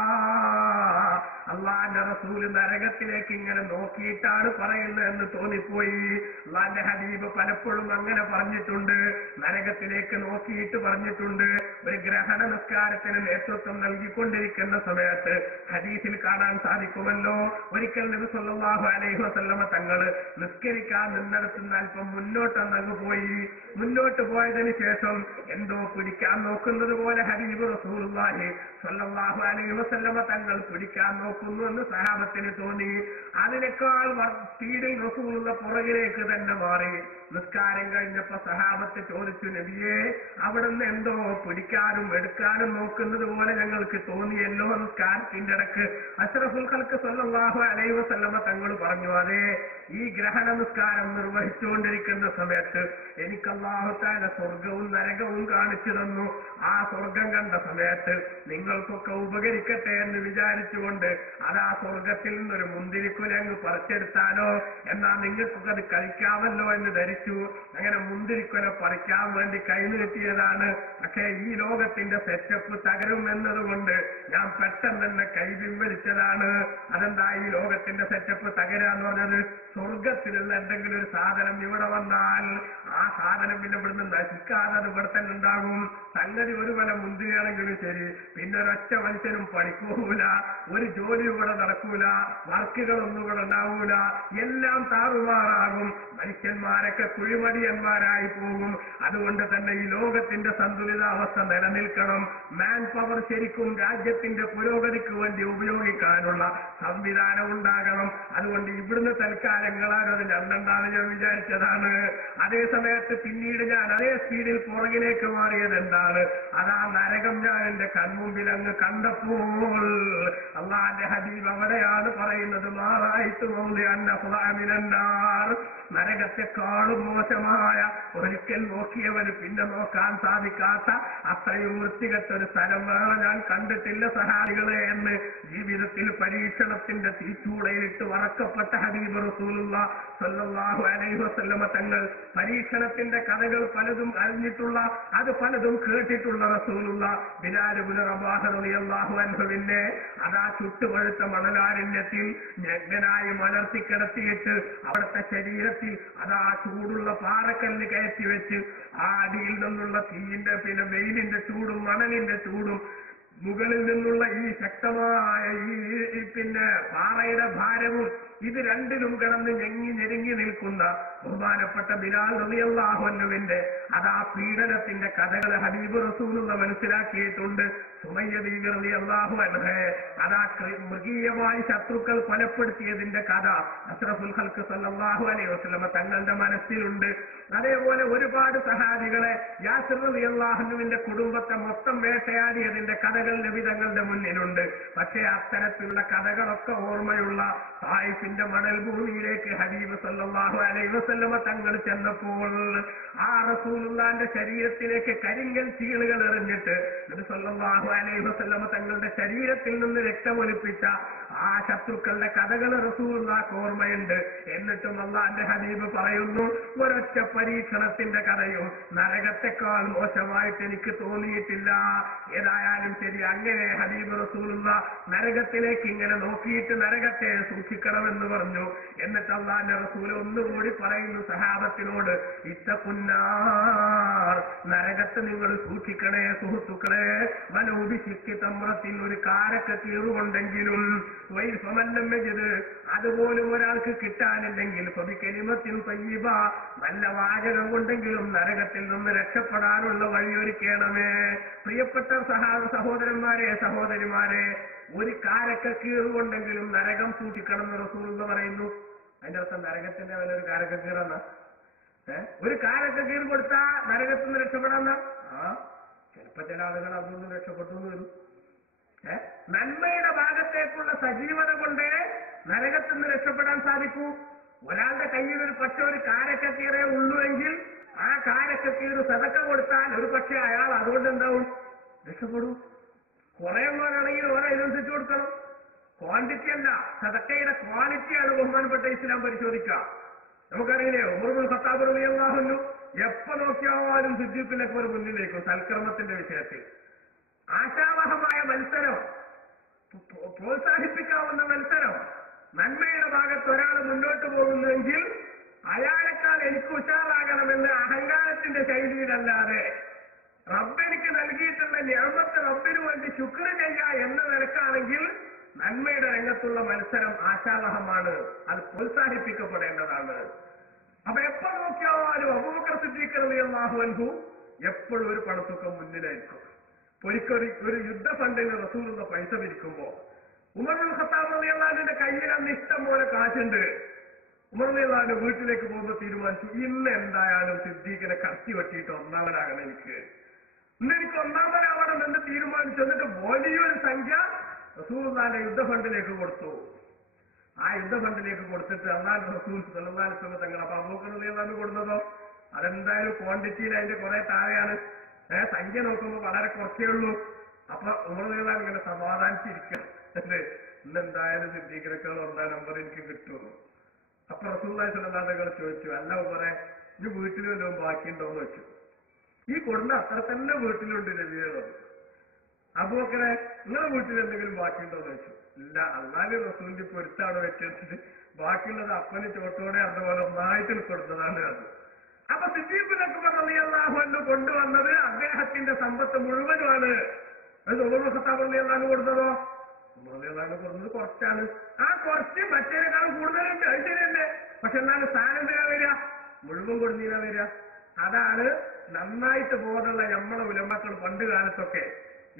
അല്ലാഹുവിന്റെ റസൂല് നരകത്തിലേക്ക് ഇങ്ങനെ നോക്കിയിട്ടാണ് പറയുന്നത് എന്ന് തോന്നിപ്പോയി. അല്ലാഹുവിന്റെ ഹബീബ് പലപ്പോഴും അങ്ങനെ പറഞ്ഞിട്ടുണ്ട്, നരകത്തിലേക്ക് നോക്കിയിട്ട് പറഞ്ഞിട്ടുണ്ട്. ഒരു ഗ്രഹണ നിസ്കാരത്തിന് നേതൃത്വം നൽകിക്കൊണ്ടിരിക്കുന്ന സമയത്ത് ഹദീസിൽ കാണാൻ സാധിക്കുമല്ലോ, ഒരിക്കൽ നബി സല്ലല്ലാഹു അലൈഹി വസല്ലമ തങ്ങള് നിസ്കരിക്കാൻ നിന്നിടത്തുനിന്ന് അല്പം മുന്നോട്ടങ്ങ് പോയി. മുന്നോട്ട് പോയതിന് ശേഷം എന്തോ പിടിക്കാൻ നോക്കുന്നത് പോലെ ഹബീബ് റസൂലുള്ളാഹി സല്ലല്ലാഹു അലൈഹി വസല്ലമ തങ്ങൾ പിടിക്കാൻ നോക്കുന്നു എന്ന് സഹാബത്തിന് തോന്നി. അതിനേക്കാൾ സ്പീഡിൽ റസൂലുള്ള പുറകിലേക്ക് തന്നെ മാറി. നിസ്കാരം കഴിഞ്ഞപ്പോ സഹാബത്ത് ചോദിച്ചു, നബിയെ, അവിടുന്ന് എന്തോ പിടിക്കാനും എടുക്കാനും നോക്കുന്നത് പോലെ ഞങ്ങൾക്ക് തോന്നിയല്ലോ നിസ്കാരത്തിന്റെ ഇടക്ക്. അഷ്റഫുൽ ഖൽഖ് സല്ലല്ലാഹു അലൈഹി വസല്ലമ തങ്ങൾ പറഞ്ഞു, അതെ, ഈ ഗ്രഹണ നിസ്കാരം നിർവഹിച്ചുകൊണ്ടിരിക്കുന്ന സമയത്ത് എനിക്ക് അല്ലാഹു തആല സ്വർഗവും നരകവും കാണിച്ചു തന്നു. ആ സ്വർഗം കണ്ട സമയത്ത് നിങ്ങൾക്കൊക്കെ ഉപകരിക്കട്ടെ എന്ന് വിചാരിച്ചുകൊണ്ട് അതാ സ്വർഗത്തിൽ നിന്നൊരു മുന്തിരിക്കുല അങ്ങ് പറിച്ചെടുത്താലോ, എന്നാൽ നിങ്ങൾക്കൊക്കെ അത് കഴിക്കാമല്ലോ എന്ന് ധരിച്ചു. അങ്ങനെ മുന്തിരിക്കുല പറിക്കാൻ വേണ്ടി കൈനീട്ടിയതാണ്. പക്ഷേ ഈ ലോകത്തിന്റെ സെറ്റപ്പ് തകരും എന്നതുകൊണ്ട് ഞാൻ പെട്ടെന്ന് തന്നെ കൈ പിൻവലിച്ചതാണ്. അതെന്താ ഈ ലോകത്തിന്റെ സെറ്റപ്പ് തകരാന്ന് പറഞ്ഞത്? സ്വർഗത്തിലുള്ള എന്തെങ്കിലും ഒരു സാധനം ഇവിടെ വന്നാൽ ആ സാധനം പിന്നെ ഇവിടുന്ന് നശിക്കാതെ അത് ഇവിടെ തന്നെ ഉണ്ടാകും. സംഗതി ഒരു കൊല മുന്തിരിയാണെങ്കിലും ശരി, പിന്നെ ഒരൊറ്റ മനുഷ്യനും പണിക്കൂല, ഒരു ജോലി ഇവിടെ നടക്കൂല, വർക്കുകളൊന്നും ഇവിടെ ഉണ്ടാവൂല, എല്ലാം താറുമാറാകും, മനുഷ്യന്മാരൊക്കെ കുഴിമടിയന്മാരായി പോകും. അതുകൊണ്ട് തന്നെ ഈ ലോകത്തിന്റെ സന്തുലിതാവസ്ഥ നിലനിൽക്കണം. മാൻ പവർ ശരിക്കും രാജ്യത്തിന്റെ പുരോഗതിക്ക് വേണ്ടി ഉപയോഗിക്കാനുള്ള സംവിധാനം ഉണ്ടാകണം. അതുകൊണ്ട് ഇവിടുന്ന് തൽക്കാലങ്ങളാണ് അത് രണ്ടെണ്ണാണ് ഞാൻ വിചാരിച്ചതാണ്. അതേ സമയത്ത് പിന്നീട് ഞാൻ അതേ സ്പീഡിൽ പുറകിലേക്ക് മാറിയത് എന്താണ്? അതാ നരകം ഞാൻ എന്റെ കൺമുമ്പിൽ അങ്ങ് കണ്ടപ്പോൾ അല്ലാഹുവിന്റെ ഹബീബ് അവിടെയാണ് പറയുന്നത്, മാറായിട്ട് നരകത്തെക്കാളും മോശമായ, ഒരിക്കൽ നോക്കിയവന് പിന്നെ നോക്കാൻ സാധിക്കാത്ത അത്രയും വൃത്തികെട്ടൊരു സ്ഥലം വേറെ ഞാൻ കണ്ടിട്ടില്ല സഹാബികളെ എന്ന് ജീവിതത്തിൽ പരീക്ഷണത്തിന്റെ തീച്ചൂളയിലിട്ട് വറക്കപ്പെട്ട ഹബീബ് റസൂലുള്ളാഹി സ്വല്ലല്ലാഹു അലൈഹി വസല്ലമ തങ്ങൾ പരീക്ഷണത്തിന്റെ കഥകൾ പലതും അറിഞ്ഞിട്ടുള്ള, അത് പലതും കേട്ടിട്ടുള്ള റസൂലുള്ളാഹി ബിലാൽ ഇബ്നു റബാഹ റളിയല്ലാഹു അൻഹുവിനെ അതാ ചുട്ടുപഴുത്ത മണലാരണ്യത്തിൽ നഗ്നനായി മലർത്തിക്കിടത്തിയിട്ട് അവിടുത്തെ ശരീരത്തിൽ അതാ ചൂടുള്ള പാറക്കല്ല് കയറ്റി വെച്ച് ആ അടിയിൽ നിന്നുള്ള തീയിന്റെ പിന്നെ വെയിലിന്റെ ചൂടും മണലിന്റെ ചൂടും മുകളിൽ നിന്നുള്ള ഈ ശക്തമായ ഈ പിന്നെ പാറയുടെ ഭാരവും ഇത് രണ്ടിലും കിടന്ന് ഞെരുങ്ങി നിൽക്കുന്ന ബഹുമാനപ്പെട്ട ബിലാൽ റളിയല്ലാഹു അൻഹുവിന്റെ അതാ പീഡനത്തിന്റെ കഥകൾ ഹബീബ് റസൂലുള്ള മനസ്സിലാക്കിയിട്ടുണ്ട്. സുമയ്യ ബീവി റളിയല്ലാഹു അൻഹ അതാ മൃഗീയമായി ശത്രുക്കൾ കൊലപ്പെടുത്തിയതിന്റെ കഥ അഷ്റഫുൽ ഖൽഖ് സല്ലല്ലാഹു അലൈഹി വസല്ലം തങ്ങളുടെ മനസ്സിലുണ്ട്. അതേപോലെ ഒരുപാട് സഹാബികളെ യാസിർ റളിയല്ലാഹു അൻഹുവിന്റെ കുടുംബത്തെ മൊത്തം വേട്ടയാടിയതിന്റെ കഥകൾ നബി തങ്ങളുടെ മുന്നിലുണ്ട്. പക്ഷേ അത്തരത്തിലുള്ള കഥകളൊക്കെ ഓർമ്മയുള്ള തായിഫിന്റെ മണൽ ഭൂമിയിലേക്ക് ഹബീബ് സല്ലല്ലാഹു അലൈഹി വസല്ലം തങ്ങൾ ചെന്നപ്പോൾ ആ റസൂലുള്ളാഹിന്റെ ശരീരത്തിലേക്ക് കരിങ്കൽ ചീളുകൾ എറിഞ്ഞിട്ട് നബി സല്ലല്ലാഹു അലൈഹി വസല്ലം തങ്ങളുടെ ശരീരത്തിൽ നിന്ന് രക്തമൊലിപ്പിച്ച ആ ശത്രുക്കളുടെ കഥകൾ റസൂലുള്ളാഹിക്ക് ഓർമ്മയുണ്ട്. എന്നിട്ടും അല്ലാഹുവിന്റെ ഹബീബ് പറയുന്നു, ഒരൊറ്റ പരീക്ഷണത്തിന്റെ കഥയും നരകത്തെക്കാൾ മോശമായിട്ട് എനിക്ക് തോന്നിയിട്ടില്ല. ഏതായാലും ശരി, അങ്ങനെ ഹബീബ് റസൂലുള്ളാഹി നരകത്തിലേക്ക് ഇങ്ങനെ നോക്കിയിട്ട് നരകത്തെ സൂക്ഷിക്കണമെന്ന് പറഞ്ഞു. എന്നിട്ട് അല്ലാഹുവിന്റെ റസൂൽ ഒന്നുകൂടി പറയുന്നു സഹാബത്തിനോട്, ഇത്തഖുന്നാർ, നരകത്തെ നിങ്ങൾ സൂക്ഷിക്കണേ സുഹൃത്തുക്കളെ. വനൂബിശിക്ക് തമ്രത്തിൽ ഒരു കാരക്ക കീറുകൊണ്ടെങ്കിലും വൈഫമല്ലമ്മത് അതുപോലും ഒരാൾക്ക് കിട്ടാനില്ലെങ്കിൽ കലിമത്തിൽ തയ്യിബ, നല്ല വാചകം കൊണ്ടെങ്കിലും നരകത്തിൽ നിന്ന് രക്ഷപ്പെടാനുള്ള വഴിയൊരുക്കണമേ. പ്രിയപ്പെട്ട സഹോദരന്മാരെ സഹോദരിമാരെ, ഒരു കാരക്ക കീറുകൊണ്ടെങ്കിലും നരകം സൂക്ഷിക്കണം എന്ന് റസൂൽ എന്ന് പറയുന്നു. അതിന്റെ അർത്ഥം നരകത്തിന്റെ വല്ല ഒരു കാരക്ക കീറന്ന ഒരു കാരക്ക കീറ് കൊടുത്താ നരകത്തിൽ നിന്ന് രക്ഷപ്പെടാന്ന ചിലപ്പോ ചില ആളുകൾ അതൊന്നും രക്ഷപ്പെട്ടു എന്ന് വരും. നന്മയുടെ ഭാഗത്തേക്കുള്ള സജീവത കൊണ്ട് നരകത്തിൽ നിന്ന് രക്ഷപ്പെടാൻ സാധിക്കൂ. ഒരാളുടെ കയ്യിൽ ഒരു പക്ഷെ ഒരു കാരക്കക്കീറേ ഉള്ളൂ എങ്കിൽ ആ കാരക്കക്കീറ് സദക്ക കൊടുത്താൽ ഒരു പക്ഷെ അയാൾ അതുകൊണ്ട് എന്താവും, രക്ഷപ്പെടും. കുറെ ഉള്ളവരാണെങ്കിൽ ഓരോ ഇതിനനുസരിച്ച് കൊടുക്കണം. ക്വാണ്ടിറ്റി അല്ല, സദക്കയുടെ ക്വാളിറ്റിയാണ് ബഹുമാനപ്പെട്ട ഇസ്ലാം പരിശോധിക്കുക. നമുക്കറിയില്ലേ, ഉമർ ഇബ്നുൽ ഖത്താബ് റളിയല്ലാഹു അൻഹു എപ്പോ നോക്കിയാലും സിദ്ദീഖിന്റെ അക്ബർ മുന്നിലേക്കും സൽക്കർമ്മത്തിന്റെ വിഷയത്തിൽ. ആശാവഹമായ മത്സരം, പ്രോത്സാഹിപ്പിക്കാവുന്ന മത്സരം. നന്മയുടെ ഭാഗത്ത് ഒരാൾ മുന്നോട്ട് പോകുന്നുവെങ്കിൽ അയാളെക്കാൾ എനിക്ക് ഉഷാറാകണമെന്ന് അഹങ്കാരത്തിന്റെ ശൈലിയിലല്ലാതെ റബ്ബെനിക്ക് നൽകിയിട്ടുള്ള നിഅമത്ത് റബ്ബിന് വേണ്ടി ശുക്ർ ചെയ്യുക എന്ന നിലക്കാണെങ്കിൽ നന്മയുടെ രംഗത്തുള്ള മത്സരം ആശാവഹമാണ്, അത് പ്രോത്സാഹിപ്പിക്കപ്പെടേണ്ടതാണ്. അപ്പൊ എപ്പോ നോക്കിയാലും അബൂബക്കർ സിദ്ദീഖ് റളിയല്ലാഹു അൻഹു എപ്പോഴും ഒരു പണത്തുക്കം മുന്നിലായിരിക്കും. ഒരു യുദ്ധ ഫണ്ടിന് റസൂലുള്ള പൈസ പിരിക്കുമ്പോ ഉമർ ഇബ്നുൽ ഖത്താബ് റളിയല്ലാഹു അൻഹുവിന്റെ കയ്യിൽ അന്ന് ഇഷ്ടം പോലെ കാശുണ്ട്. ഉമർ റളിയല്ലാഹു അൻഹു വീട്ടിലേക്ക് പോകുമ്പോൾ തീരുമാനിച്ചു, ഇന്ന് എന്തായാലും സിദ്ദീഖിനെ കത്തി വെട്ടിയിട്ട് ഒന്നാമനാകണം, ഇന്നെനിക്ക് ഒന്നാമനാവണം എന്ന് തീരുമാനിച്ചു. എന്നിട്ട് വലിയൊരു സംഖ്യ റസൂലുള്ളാഹിന്റെ യുദ്ധ ഫണ്ടിലേക്ക് കൊടുത്തു. ആ യുദ്ധ ഫണ്ടിലേക്ക് കൊടുത്തിട്ട് അല്ലാഹുവിന്റെ റസൂൽ സല്ലല്ലാഹു അലൈഹി വസല്ലം തങ്ങൾ അപ്പൊ അബൂബക്കർ റളിയല്ലാഹു അൻഹു കൊടുത്തതോ അതെന്തായാലും ക്വാണ്ടിറ്റിയിൽ അതിന്റെ കുറെ താഴെയാണ്. സംഖ്യ നോക്കുമ്പോൾ വളരെ കുറച്ചേ ഉള്ളൂ. അപ്പൊ ഉമർ റളിയല്ലാഹു അൻഹു ഇങ്ങനെ സമാധാനിച്ചിരിക്കണം, ഇന്നെന്തായാലും സിദ്ദീഖിനേക്കാൾ 1 നമ്പർ എനിക്ക് കിട്ടും. അപ്പൊ റസൂലുള്ളാഹി സ്വല്ലല്ലാഹു അലൈഹി വസല്ലം ചോദിച്ചു, അല്ല ഉമറേ, ഇനി വീട്ടിൽ വല്ലതും ബാക്കിയുണ്ടോന്ന് വെച്ചു. ഈ കൊടുന്ന അത്ര തന്നെ വീട്ടിലുണ്ട് നബിയെ പറഞ്ഞു. അബൂബക്കറെ, നിങ്ങളുടെ വീട്ടിൽ എന്തെങ്കിലും ബാക്കിയുണ്ടോന്ന് വെച്ചു. ഇല്ല, അല്ലാഹുവിന്റെ റസൂലിന്റെ പൊരുത്താണ് വെച്ചിട്ട് ബാക്കിയുള്ളത് അപ്പന് ചോട്ടോടെ അതുപോലെ ഒന്നായിട്ട് കൊടുത്തതാണ് അത്. അപ്പൊ സിദ്ദീഖ് അക്ബർ റളിയല്ലാഹു അൻഹു കൊണ്ടുവന്നത് അദ്ദേഹത്തിന്റെ സമ്പത്ത് മുഴുവനുമാണ്. അത് ഉമർ ഇബ്നുൽ ഖത്താബ് റളിയല്ലാഹു അൻഹു കൊടുത്തതോ ഉമർ റളിയല്ലാഹു അൻഹു കൊടുത്തത് കുറച്ചാണ്. ആ കുറച്ച് മറ്റേതിനേക്കാളും കൂടുതലുണ്ട്, അത് ശരിയല്ലേ. പക്ഷെ എന്നാലും സ്ഥാനം എന്തിനാ വരിക, മുഴുവൻ കൊടുന്നീനാ വരിക. അതാണ് നന്നായിട്ട് ബോധമുള്ള നമ്മളെ ഉലമാക്കൾ പണ്ട് കാലത്തൊക്കെ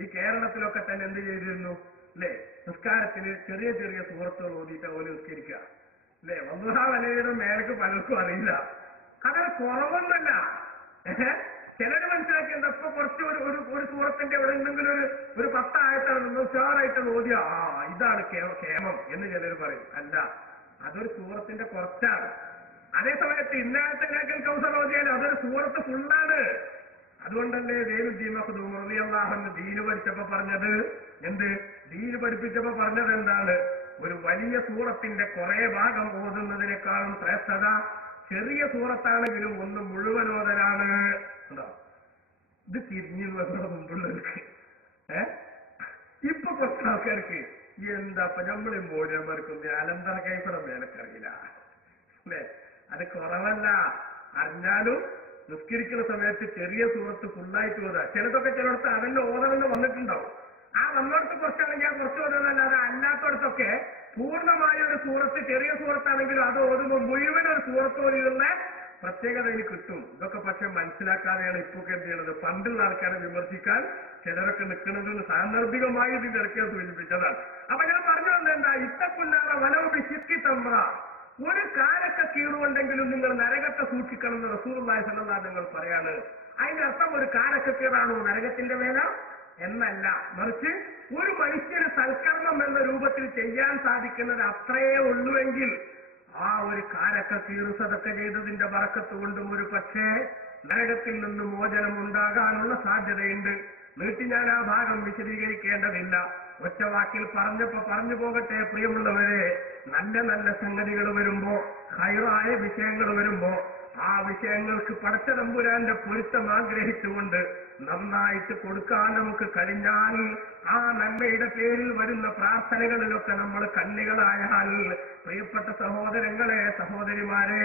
ഈ കേരളത്തിലൊക്കെ തന്നെ എന്ത് ചെയ്തിരുന്നു അല്ലെ, നിസ്കാരത്തിന് ചെറിയ ചെറിയ സൂറത്തുകൾ ഓതിയിട്ട് ഓല് നിസ്കരിക്കുക അല്ലെ. വന്നുഹാ വലയുടെ മേലേക്ക് പലർക്കും അറിയില്ല. അതൊരു കുറവൊന്നല്ല. ചിലര് മനസ്സിലാക്കി എന്താ, ഇപ്പൊ കുറച്ച് ഒരു സൂറത്തിന്റെ എവിടെ എന്തെങ്കിലും ഒരു 10 ആയത്താണ് ഉഷാറായിട്ട് ഓതിയ ഇതാണ് ക്ഷേമം എന്ന് ചിലർ പറയും. അല്ല, അതൊരു സൂറത്തിന്റെ കുറച്ചാണ്. അതേസമയത്ത് ഇന്നാഴത്തെ കേക്കൽ കൗസർ ഓതിയാൽ അതൊരു സൂറത്ത് ഫുള്ളാണ്. അതുകൊണ്ടല്ലേ ദീനുദ്ദീൻ മഖ്ദൂം റളിയല്ലാഹു അൻഹു ദീന് പഠിച്ചപ്പോ പറഞ്ഞത് എന്ത്, ദീന് പഠിപ്പിച്ചപ്പോ പറഞ്ഞത് എന്താണ്, ഒരു വലിയ സൂറത്തിന്റെ കുറെ ഭാഗം ഓതുന്നതിനേക്കാളും ശ്രേഷ്ഠത ചെറിയ സൂറത്താണെങ്കിലും ഒന്ന് മുഴുവൻ ഓതലാണ്. ഉണ്ടോ, ഇത് തിരിഞ്ഞു മുമ്പുള്ളവർക്ക്. ഇപ്പൊ കുറച്ച് ആൾക്കാർക്ക് എന്താ നമ്മൾ മോഡിയന്മാർക്കൊന്നും അലന്തര കൈപ്പടം മേലക്കറിയില്ല അല്ലെ. അത് കുറവല്ല, അറിഞ്ഞാലും നിസ്കരിക്കുന്ന സമയത്ത് ചെറിയ സൂറത്ത് ഫുള്ളായിട്ട് ഓതാ. ചിലതൊക്കെ ചിലടത്ത് അവന്റെ ഓതമെന്ന് വന്നിട്ടുണ്ടാവും. ആ വന്നിടത്ത് കുറച്ചാണെങ്കിൽ ആ കുറച്ച് ഓതുന്നല്ലാതെ അല്ലാത്തടത്തൊക്കെ പൂർണ്ണമായ ഒരു സൂറത്ത് ചെറിയ സൂറത്താണെങ്കിലും അത് ഓതുമ്പോൾ മുഴുവൻ ഒരു സൂറത്ത് ഓതിയുള്ള പ്രത്യേകത ഇനി കിട്ടും. ഇതൊക്കെ പക്ഷെ മനസ്സിലാക്കാതെയാണ് ഇപ്പൊ എന്ത് ചെയ്യുന്നത്, പണ്ടുള്ള ആൾക്കാരെ വിമർശിക്കാൻ ചിലരൊക്കെ നിൽക്കുന്നത് സാന്ദർഭികമായി ഇതിന്റെ ഇടയ്ക്ക് സൂചിപ്പിച്ചതാണ്. അപ്പൊ ഞാൻ പറഞ്ഞു വന്നെന്താ, ഇത്തക്കുല്ലാതെ വലവ് ശിക്കി തമ്പ്ര, ഒരു കാലൊക്കെ കീറുണ്ടെങ്കിലും നിങ്ങൾ നരകത്തെ സൂക്ഷിക്കണം എന്ന് റസൂലുള്ളാഹി സ്വല്ലല്ലാഹു അലൈഹി വസല്ലം പറയാണ്. അതിന്റെ അർത്ഥം ഒരു കാലൊക്കെ കീറാണോ നരകത്തിന്റെ വേല എന്നല്ല, മറിച്ച് ഒരു മനുഷ്യന് സൽക്കർമ്മം എന്ന രൂപത്തിൽ ചെയ്യാൻ സാധിക്കുന്നത് അത്രയേ ഉള്ളുവെങ്കിൽ ആ ഒരു കാലൊക്കെ കീറു സദക്ക ചെയ്തതിന്റെ ബറക്കത്ത് കൊണ്ടും ഒരു പക്ഷേ നരകത്തിൽ നിന്ന് മോചനം ഉണ്ടാകാനുള്ള സാധ്യതയുണ്ട്. നീട്ടി ഞാൻ ആ ഭാഗം വിശദീകരിക്കേണ്ടതില്ല. ഒറ്റ വാക്കിൽ പറഞ്ഞു പോകട്ടെ പ്രിയമുള്ളവരെ, നല്ല നല്ല സംഗതികൾ വരുമ്പോ, ഹൈറായ വിഷയങ്ങൾ വരുമ്പോ ആ വിഷയങ്ങൾക്ക് പടച്ച തമ്പുരാന്റെ പൊരുത്തം ആഗ്രഹിച്ചുകൊണ്ട് നന്നായിട്ട് കൊടുക്കാൻ നമുക്ക് കഴിഞ്ഞാൽ ആ നന്മയുടെ പേരിൽ വരുന്ന പ്രാർത്ഥനകളിലൊക്കെ നമ്മൾ കണ്ണികളായാൽ, പ്രിയപ്പെട്ട സഹോദരങ്ങളെ സഹോദരിമാരെ,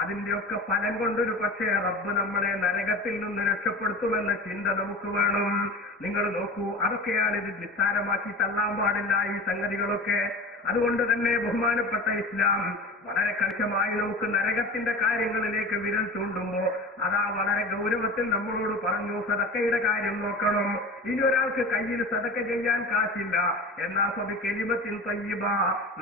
അതിന്റെയൊക്കെ ഫലം കൊണ്ടൊരു പക്ഷേ റബ്ബ് നമ്മളെ നരകത്തിൽ നിന്ന് രക്ഷപ്പെടുത്തുമെന്ന ചിന്ത നമുക്ക് വേണം. നിങ്ങൾ നോക്കൂ, അതൊക്കെയാണ് ഇത് നിസ്സാരമാക്കി തള്ളാൻ പാടില്ല ഈ സംഗതികളൊക്കെ. അതുകൊണ്ട് തന്നെ ബഹുമാനപ്പെട്ട ഇസ്ലാം വളരെ കർശനമായി നമുക്ക് നരകത്തിന്റെ കാര്യങ്ങളിലേക്ക് വിരൽ ചൂണ്ടുമ്പോ അതാ വളരെ ഗൗരവത്തിൽ നമ്മളോട് പറഞ്ഞു, സദക്കയുടെ കാര്യം നോക്കണം. ഇനി ഒരാൾക്ക് കയ്യിൽ സദക്ക ചെയ്യാൻ കാശില്ല, എന്നാ കെലിമത്തിൽ തയ്യിബ,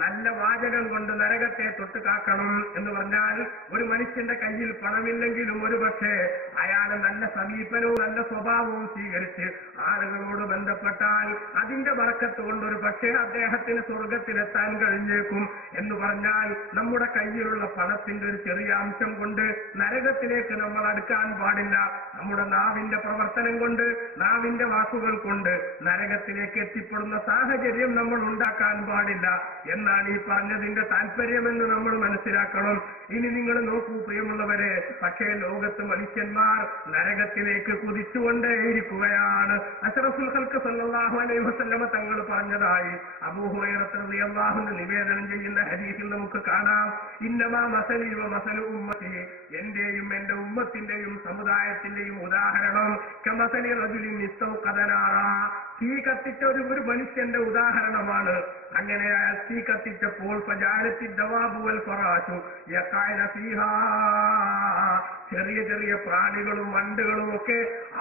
നല്ല വാചകം കൊണ്ട് നരകത്തെ തൊട്ട് കാക്കണം എന്ന് പറഞ്ഞാൽ, ഒരു മനുഷ്യന്റെ കയ്യിൽ പണമില്ലെങ്കിലും ഒരു പക്ഷേ അയാൾ നല്ല സമീപനവും നല്ല സ്വഭാവവും സ്വീകരിച്ച് ആളുകളോട് ബന്ധപ്പെട്ടാൽ അതിന്റെ ബറക്കത്ത് കൊണ്ട് ഒരു പക്ഷേ അദ്ദേഹത്തിന് സ്വർഗത്തിലെത്താൻ കഴിഞ്ഞേക്കും എന്ന് പറഞ്ഞാൽ, നമ്മുടെ കയ്യിലുള്ള പണത്തിന്റെ ഒരു ചെറിയ അംശം കൊണ്ട് നരകത്തിലേക്ക് നമ്മൾ അടുക്കാൻ പാടില്ല. നമ്മുടെ നാവിന്റെ പ്രവർത്തനം കൊണ്ട്, നാവിന്റെ വാക്കുകൾ കൊണ്ട് നരകത്തിലേക്ക് എത്തിപ്പെടുന്ന സാഹചര്യം നമ്മൾ ഉണ്ടാക്കാൻ പാടില്ല എന്നാണ് ഈ പറഞ്ഞതിന്റെ താല്പര്യമെന്ന് നമ്മൾ മനസ്സിലാക്കണം. ഇനി നിങ്ങൾ നോക്കൂ പ്രിയമുള്ളവരെ, പക്ഷേ ലോകത്ത് മനുഷ്യന്മാർ നരകത്തിലേക്ക് കുതിച്ചുകൊണ്ടേയിരിക്കുകയാണ്. അഷ്റഫുൽ ഖൽഖ് സല്ലല്ലാഹു അലൈഹി വസല്ലമ തങ്ങൾ പറഞ്ഞതായി അബൂ ഹുറൈറ റളിയല്ലാഹു അൻഹു നിവേദനം ചെയ്യുന്ന ഹദീസിൽ നമുക്ക് കാണാം, ഇന്നമാ മസലി വ മസലു ഉമ്മത്തി, എന്റെയും എന്റെ ഉമ്മത്തിന്റെയും സമുദായത്തിന്റെയും ഉദാഹരണം കമസലി റജുലിൻ ഇസ്തൗഖദ നാറ, തീ കത്തിച്ച ഒരു മനുഷ്യന്റെ ഉദാഹരണമാണ്. അങ്ങനെ അയാൾ തീ കത്തിച്ചപ്പോൾ ഫജഅലത്തി ദവാബു വൽ ഫറാശു യഖഅന ഫീഹാ, ചെറിയ ചെറിയ പ്രാണികളും വണ്ടുകളും ഒക്കെ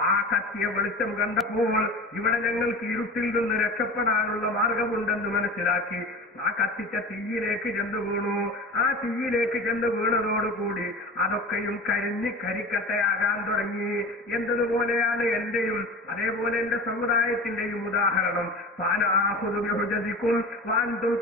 ആ കത്തിയ വെളിച്ചം കണ്ടപ്പോൾ ഇവിടെ ഞങ്ങൾക്ക് ഇരുട്ടിൽ നിന്ന് രക്ഷപ്പെടാനുള്ള മാർഗമുണ്ടെന്ന് മനസ്സിലാക്കി ആ കത്തിച്ച തീയിലേക്ക് ചെന്ന് വീണു. ആ തീയിലേക്ക് ചെന്ന് വീണതോടുകൂടി അതൊക്കെയും കരിഞ്ഞ് കരിക്കട്ടയാകാൻ തുടങ്ങി. എന്നതുപോലെയാണ് എന്റെയും അതേപോലെ എന്റെ സമുദായത്തിന്റെയും ഉദാഹരണം. പാനാഹുദുബിഹുജദിക്കും വാന്തും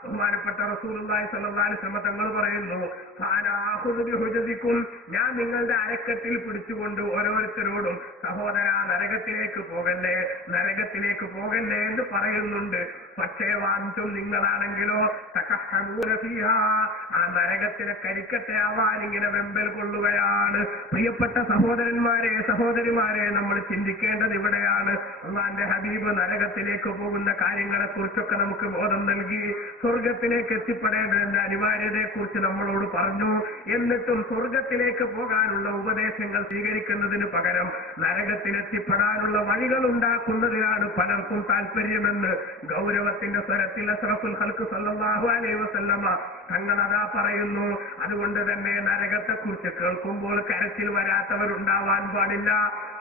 ബഹുമാനപ്പെട്ട റസൂലുള്ളാഹി സ്വല്ലല്ലാഹു അലൈഹി വസല്ലം തങ്ങൾ പറയുന്നു, ഫാനാഹുദുബിഹുജദിക്കും, ഞാൻ നിങ്ങളുടെ അരക്കെട്ടിൽ പിടിച്ചുകൊണ്ട് ഓരോരുത്തരോടും സഹോദരാ നരകത്തിലേക്ക് പോകല്ലേ, നരകത്തിലേക്ക് പോകല്ലേ എന്ന് പറയുന്നുണ്ട്. പക്ഷേ വാന്തും നിങ്ങളാണെങ്കിലോ തകഹമൂന ഫീഹാ, ആ നരകത്തിലെ കരിക്കട്ടയാവാൻ ഇങ്ങനെ വെമ്പൽ കൊള്ളുകയാണ്. പ്രിയപ്പെട്ട സഹോദരന്മാരെ സഹോദരിമാരെ, നമ്മൾ ചിന്തിക്കേണ്ടത് ഇവിടെയാണ്. അല്ലാഹുവിന്റെ ഹബീബ് നരകത്തിലേക്ക് പോകുന്ന കാര്യങ്ങളെ കുറിച്ചൊക്കെ നമുക്ക് ബോധം നൽകി. സ്വർഗത്തിലേക്ക് എത്തിപ്പെടേണ്ടതിന്റെ അനിവാര്യതയെ കുറിച്ച് നമ്മളോട് പറഞ്ഞു. എന്നിട്ടും സ്വർഗത്തിലേക്ക് പോകാനുള്ള ഉപദേശങ്ങൾ സ്വീകരിക്കുന്നതിന് പകരം നരകത്തിലെത്തിപ്പെടാനുള്ള വഴികൾ ഉണ്ടാക്കുന്നതിലാണ് പലർക്കും താല്പര്യമെന്ന് ഗൗരവത്തിന്റെ സ്വരത്തിൽ അഷ്റഫുൽ ഖൽഖ് സല്ലല്ലാഹു അലൈഹി വസല്ലമ തങ്ങൾ അതാ പറയുന്നു. അതുകൊണ്ട് തന്നെ നരകത്തെ കുറിച്ച് കേൾക്കുമ്പോൾ കരച്ചിൽ വരാത്തവരുണ്ടാവാൻ പാടില്ല,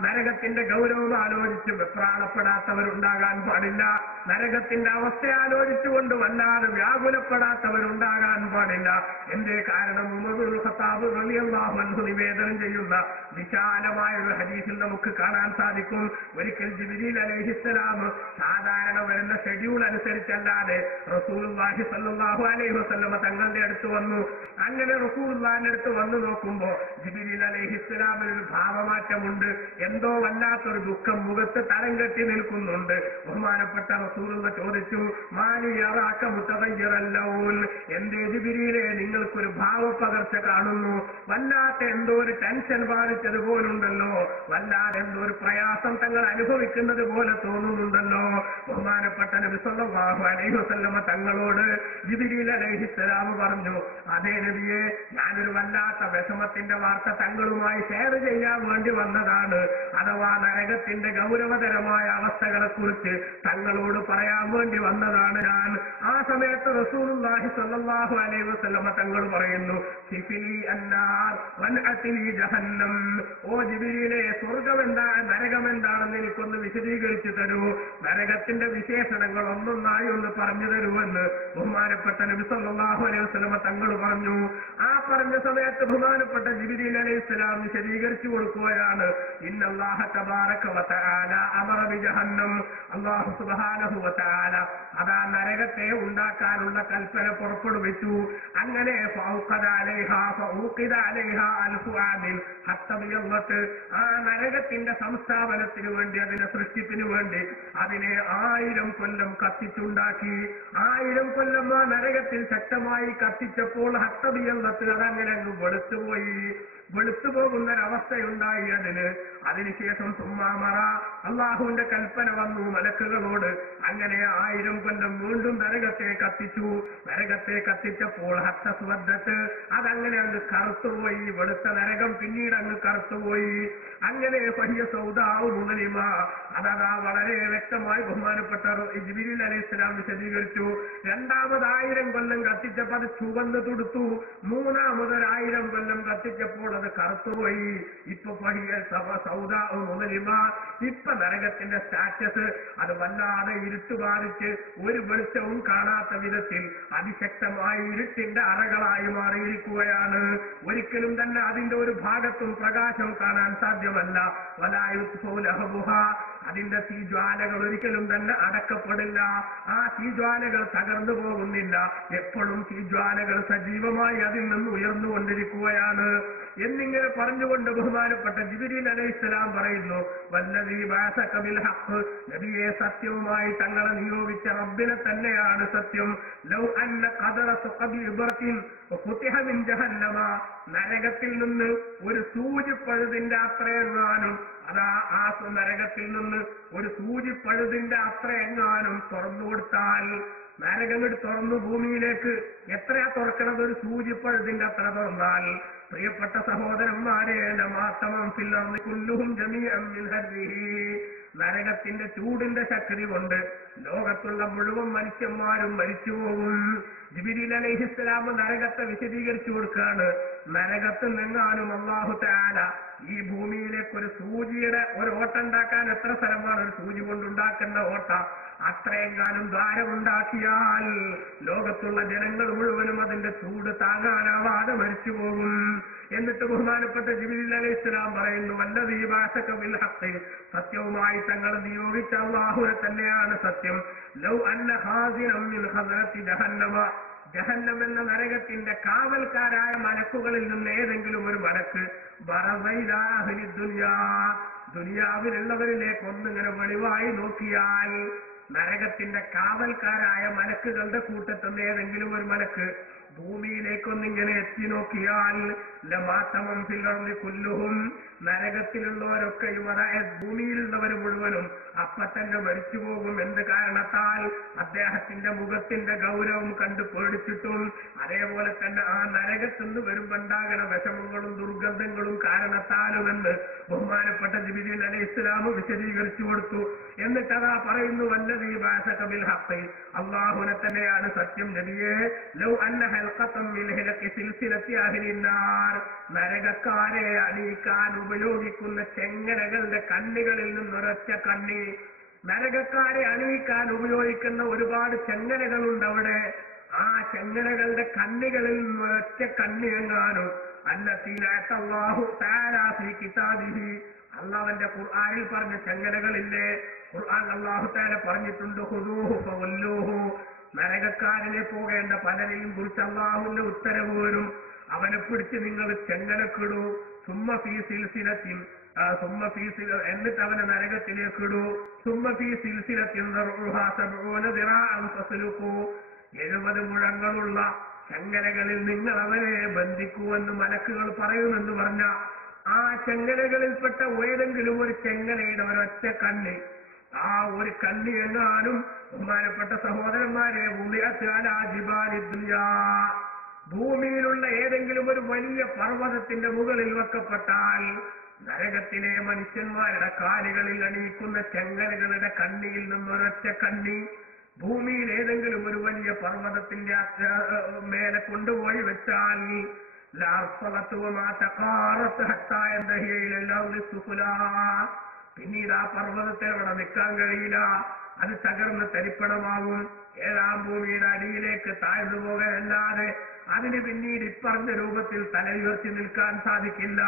നരകത്തിന്റെ ഗൗരവം ആലോചിച്ച് വെപ്രാളപ്പെടാത്തവരുണ്ടാകാൻ പാടില്ല, നരകത്തിന്റെ അവസ്ഥ ആലോചിച്ചുകൊണ്ട് വല്ലാതെ വ്യാകുലപ്പെടാത്തവരുണ്ടാകാൻ പാടില്ല. എന്തേ കാരണം, ഉമറുൽ ഖത്താബ് റളിയല്ലാഹു അൻഹു നിവേദനം ചെയ്യുന്ന വിശാലമായ ഒരു ഹദീസിൽ നമുക്ക് കാണാൻ സാധിക്കും, ഒരിക്കൽ ജിബ്രീൽ അലൈഹിസ്സലാം സാധാരണ വരുന്ന ഷെഡ്യൂൾ അനുസരിച്ചല്ലാതെ റസൂലുള്ളാഹി സ്വല്ലല്ലാഹു അലൈഹി വസല്ലമ തങ്ങളുടെ അടുത്ത് വന്നു. അങ്ങനെ റസൂലുള്ളാഹിന്റെ അടുത്ത് വന്നു നോക്കുമ്പോ ജിബ്രീൽ അലൈഹിസ്സലാമിന് ഒരു ഭാവമാറ്റമുണ്ട്. എന്തോ വല്ലാത്തൊരു ദുഃഖം മുഖത്ത് തരം കെട്ടി നിൽക്കുന്നുണ്ട്. ബഹുമാനപ്പെട്ട റസൂലുള്ള ചോദിച്ചു, മാലി യറാക മുതഗയ്യിറൽ ലൗൻ, എന്തേ ജിബ്രീലേ നിങ്ങൾക്കൊരു ഭാവപ്പകർച്ച കാണുന്നു, വല്ലാത്ത എന്തോ ഒരു ടെൻഷൻ ബാധിച്ചതുപോലുണ്ടല്ലോ, വല്ലാതെ എന്തോ ഒരു പ്രയാസം തങ്ങൾ അനുഭവിക്കുന്നത് പോലെ തോന്നുന്നുണ്ടല്ലോ. ബഹുമാനപ്പെട്ട നബി സല്ലല്ലാഹു അലൈഹി വസല്ലമ തങ്ങളോട് ജിബ്രീൽ അലൈഹിസ്സലാം അലൈഹിസ്സലാം പറഞ്ഞു, അതേ നബിയെ, ഞാനൊരു വല്ലാത്ത വിഷമത്തിന്റെ വാർത്ത തങ്ങളുമായി ഷെയർ ചെയ്യാൻ വേണ്ടി വന്നതാണ്. അഥവാ നരകത്തിന്റെ ഗൗരവതരമായ അവസ്ഥകളെ കുറിച്ച് തങ്ങളോട് പറയാൻ വേണ്ടി വന്നതാണ് ഞാൻ. ആ സമയത്ത് റസൂലുള്ളാഹി സ്വല്ലല്ലാഹു അലൈഹി വസല്ലമ തങ്ങൾ പറയുന്നു, സിഫിലി അന്നാർ വൻഅതിലി ജഹന്നം. ഓ ജിബ്രീലേ, സ്വർഗം എന്താണ് നരകം എന്താണെന്ന് എനിക്കൊന്ന് വിശദീകരിച്ചു തരൂ, നരകത്തിന്റെ വിശേഷണങ്ങൾ ഒന്നൊന്നായി ഒന്ന് പറഞ്ഞു തരുമെന്ന് ബഹുമാനപ്പെട്ട നബി സല്ലല്ലാഹു അലൈഹി വസല്ലമ തങ്ങൾ പറഞ്ഞു. ആ പറഞ്ഞ സമയത്ത് ബഹുമാനപ്പെട്ട ജിബ്രീൽ അലൈഹിസ്സലാം വിശദീകരിച്ചു കൊടുക്കുകയാണ്, ഇന്നല്ലാഹ തബാറക വ തആല അമറ ബി ജഹന്നം. അല്ലാഹു സുബ്ഹാനഹു വ തആല അതാ നരകത്തെ ഉണ്ടാക്കാനുള്ള കൽപ്പന പുറപ്പെടുവിച്ചു. അങ്ങനെ ആ നരകത്തിന്റെ സംസ്ഥാപനത്തിന് വേണ്ടി, അതിന്റെ സൃഷ്ടിപ്പിന് വേണ്ടി അതിനെ 1000 കൊല്ലം കത്തിച്ചുണ്ടാക്കി. 1000 കൊല്ലം ആ നരകത്തിൽ ശക്തമായി കത്തിച്ചപ്പോൾ ഹത്തബിയല്ലത്ത് അതങ്ങനെ അങ്ങ് വെളുത്തുപോകുന്നൊരവസ്ഥയുണ്ടായി അതിന്. അതിനുശേഷം സുമ്മാമറ, അള്ളാഹുവിന്റെ കൽപ്പന വന്നു മലക്കുകളോട്. അങ്ങനെ 1000 കൊല്ലം വീണ്ടും നരകത്തെ കത്തിച്ചു. നരകത്തെ കത്തിച്ചപ്പോൾ ഹത്തസ്വദ്ദത്ത് അതങ്ങനെ അങ്ങ് കറുത്തുപോയി. വെളുത്ത നരകം പിന്നീട് അങ്ങ് കറുത്തുപോയി. അങ്ങനെ ഫഹിയ സൗദാഉ മുസ്ലിമ. അതാ വളരെ വ്യക്തമായി ബഹുമാനപ്പെട്ട ജിബ്രീൽ അലൈഹിസ്സലാം വിശദീകരിച്ചു. രണ്ടാമത് 1000 കൊല്ലം കത്തിച്ചപ്പോൾ അത് ചുവന്ന് തുടുത്തു. മൂന്നാമത് 1000 കൊല്ലം കത്തിച്ചപ്പോൾ അത് കറുത്തുപോയി. ഇപ്പൊ ഫഹിയ സൗദാഉ മുസ്ലിമ. ഇപ്പൊ നരകത്തിന്റെ സ്റ്റാറ്റസ് അത് വല്ലാതെ ഇരുട്ട് ബാധിച്ച് ഒരു വെളിച്ചവും കാണാത്ത വിധത്തിൽ അതിശക്തമായി ഇരുട്ടിന്റെ അറകളായി മാറിയിരിക്കുകയാണ്. ഒരിക്കലും തന്നെ അതിന്റെ ഒരു ഭാഗത്തും പ്രകാശം കാണാൻ സാധ്യമല്ല. വലായുത്ഫൗലഹബുഹ, അതിന്റെ തീജ്വാലകൾ ഒരിക്കലും തന്നെ അടക്കപ്പെടില്ല. ആ തീജ്വാലകൾ തകർന്നു പോകുന്നില്ല. എപ്പോഴും തീജ്വാലകൾ സജീവമായി അതിൽ നിന്ന് ഉയർന്നുകൊണ്ടിരിക്കുകയാണ് എന്നിങ്ങനെ പറഞ്ഞുകൊണ്ട് ബഹുമാനപ്പെട്ട ജിബ്രീൽ അലൈഹിസ്സലാം പറയുന്നു, വല്ലദീ ബഅസക ബിൽ ഹഖ്. നബിയെ, സത്യവുമായി തങ്ങളെ നിയോഗിച്ച റബ്ബിനെ തന്നെയാണ് സത്യം. ലൗ അന്ന ഖദറ സുഖബി ഇബ്റത്തിൻ ഫുതിഹ മിൻ ജഹന്നമ. നരകത്തിൽ നിന്ന് ഒരു സൂചിപ്പഴുതിന്റെ അത്രയെങ്ങാനും, അതാ ആ നരകത്തിൽ നിന്ന് ഒരു സൂചിപ്പഴുതിന്റെ അത്രയെങ്ങാനും തുറന്നു കൊടുത്താൽ, നരകങ്ങൾ തുറന്നു ഭൂമിയിലേക്ക് എത്രയാ തുറക്കണത്? ഒരു സൂചിപ്പഴുതിന്റെ അത്ര തുറന്നാൽ, പ്രിയപ്പെട്ട സഹോദരന്മാരെ, നരകത്തിന്റെ ചൂടിന്റെ ശക്തി കൊണ്ട് ലോകത്തുള്ള മുഴുവൻ മനുഷ്യന്മാരും മരിച്ചുപോകും. ജിബ്രീൽ അലൈഹിസ്സലാം നരകത്തെ വിശദീകരിച്ചു കൊടുക്കുകയാണ്. നരകത്ത് നിന്നാലും അല്ലാഹു തആല ഈ ഭൂമിയിലേക്ക് ഒരു സൂചിയുടെ ഒരു ഓട്ട ഉണ്ടാക്കാൻ എത്ര സ്ഥലമാണ് ഒരു സൂചി കൊണ്ടുണ്ടാക്കേണ്ട ഓട്ട? അത്രയെങ്ങാനും ദ്വാരമുണ്ടാക്കിയാൽ ലോകത്തുള്ള ജനങ്ങൾ മുഴുവനും അതിന്റെ ചൂട് താങ്ങാനാവാതെ മരിച്ചു പോകും. എന്നിട്ട് ബഹുമാനപ്പെട്ട ജിബ്രീൽ അലൈഹിസ്സലാം പറയുന്നു, വല്ലദീ ബഅസക ബിൽ ഹഖ്. സത്യവുമായി തങ്ങൾ നിയോഗിച്ച അല്ലാഹുവിനെ തന്നെയാണ് സത്യം. ലൗ അന്ന ഖാസിനം മിൻ ഖസറത്തി ജഹന്നമ. ജഹന്നം എന്ന നരകത്തിന്റെ കാവൽക്കാരായ മലക്കുകളിൽ നിന്ന് ഏതെങ്കിലും ഒരു മലക്ക് ദുനിയാവിലുള്ളവരിലേക്ക് ഒന്നിങ്ങനെ വെളിവായി നോക്കിയാൽ, നരകത്തിന്റെ കാവൽക്കാരായ മലക്കുകളുടെ കൂട്ടത്തിൽ നിന്ന് ഏതെങ്കിലും ഒരു മലക്ക് ഭൂമിയിലേക്കൊന്നിങ്ങനെ എത്തി നോക്കിയാൽ, ലമാതമം ഫിൽ അർളി കുല്ലുഹും, നരകത്തിലുള്ളവരൊക്കെയും അതായത് ഭൂമിയിലുള്ളവർ മുഴുവനും അപ്പൊ തന്നെ മരിച്ചു പോകും. എന്ത് കാരണത്താൽ? അദ്ദേഹത്തിന്റെ മുഖത്തിന്റെ ഗൗരവം കണ്ട് പേടിച്ചിട്ടും, അതേപോലെ തന്നെ ആ നരകത്തുനിന്ന് വരുമ്പോണ്ടാകണ വിഷമങ്ങളും ദുർഗന്ധങ്ങളും കാരണത്താലുമെന്ന് ബഹുമാനപ്പെട്ട ജിബ്രീൽ അലൈഹിസ്സലാം വിശദീകരിച്ചു കൊടുത്തു. എന്നിട്ട് അതാ പറയുന്നു, വല്ലദീ ബഅസക ബിൽ ഹഖ്. അല്ലാഹുവിനെ തന്നെയാണ് സത്യം. നബിയെ, ലൗ അന്ന ഹൽഖതൻ മിൻ ഹലഖി സിൽസിലത്തി അഹ്ലിന്നാർ. നരകക്കാരെ അണിയിക്കാൻ ഉപയോഗിക്കുന്ന ചെങ്ങലകളുടെ കണ്ണികളിൽ നിന്നൊരൊറ്റ കണ്ണി. നരകക്കാരെ അണിയിക്കാൻ ഉപയോഗിക്കുന്ന ഒരുപാട് ചെങ്ങലകളുണ്ട് അവിടെ. ആ ചെങ്ങലകളുടെ കണ്ണികളിൽ നിന്നൊരൊറ്റ കണ്ണി എങ്ങാനും അല്ലാഹു തആല ഫീ കിതാബിഹി. അല്ലാഹുവിന്റെ ഖുർആനിൽ പറഞ്ഞ ചെങ്ങലകളില്ലേ? ഖുർആൻ അല്ലാഹു തആല പറഞ്ഞിട്ടുണ്ട്, ഖുദൂഹു ഫവല്ലൂഹു. നരകക്കാരനെ പോകേണ്ട പലരെയും കുറിച്ച് അല്ലാഹുവിന്റെ ഉത്തരവ് വരും. അവനെ പിടിച്ച് നിങ്ങൾ ചെങ്ങലക്കിടൂ. സുമ്മ ഫീ സിൽസിലത്തിൻ, എന്നിട്ട് അവനെ നരകത്തിലേക്ക് ഇടൂ. സുമ്മ ഫീ സിൽസിലത്തിൻ ദർഉഹാ 70 ദിറാഅൻ ഫസ്ലുഖൂ. 70 മുഴങ്ങളുള്ള ചെങ്ങലകളിൽ നിങ്ങൾ അവനെ ബന്ധിക്കുമെന്ന് മലക്കുകൾ പറയുമെന്ന് പറഞ്ഞ ആ ചെങ്ങലകളിൽപ്പെട്ട ഏതെങ്കിലും ഒരു ചെങ്ങലയുടെ ഒരൊറ്റ കണ്ണി, ആ ഒരു കണ്ണി എങ്ങാനും ബഹുമാനപ്പെട്ട സഹോദരന്മാരെ ഭൂമിയിലുള്ള ഏതെങ്കിലും ഒരു വലിയ പർവ്വതത്തിന്റെ മുകളിൽ വെക്കപ്പെട്ടാൽ നരകത്തിലെ മനുഷ്യന്മാരുടെ കാലുകളിൽ അണിയിക്കുന്ന ചെങ്ങലകളുടെ കണ്ണിയിൽ നിന്നൊരൊറ്റ കണ്ണി ഭൂമിയിൽ ഏതെങ്കിലും ഒരു വലിയ പർവ്വതത്തിന്റെ മേലെ കൊണ്ടുപോയി വെച്ചാൽ പിന്നീട് ആ പർവ്വതത്തിൽ അവിടെ നിൽക്കാൻ കഴിയില്ല, അത് തകർന്ന് തരിപ്പണമാവും. ഏഴാം ഭൂമിയുടെ അടിയിലേക്ക് താഴ്ന്നു പോകാനല്ലാതെ അതിന് പിന്നീട് ഇപ്പറഞ്ഞ രൂപത്തിൽ തലയുയർത്തി നിൽക്കാൻ സാധിക്കില്ല.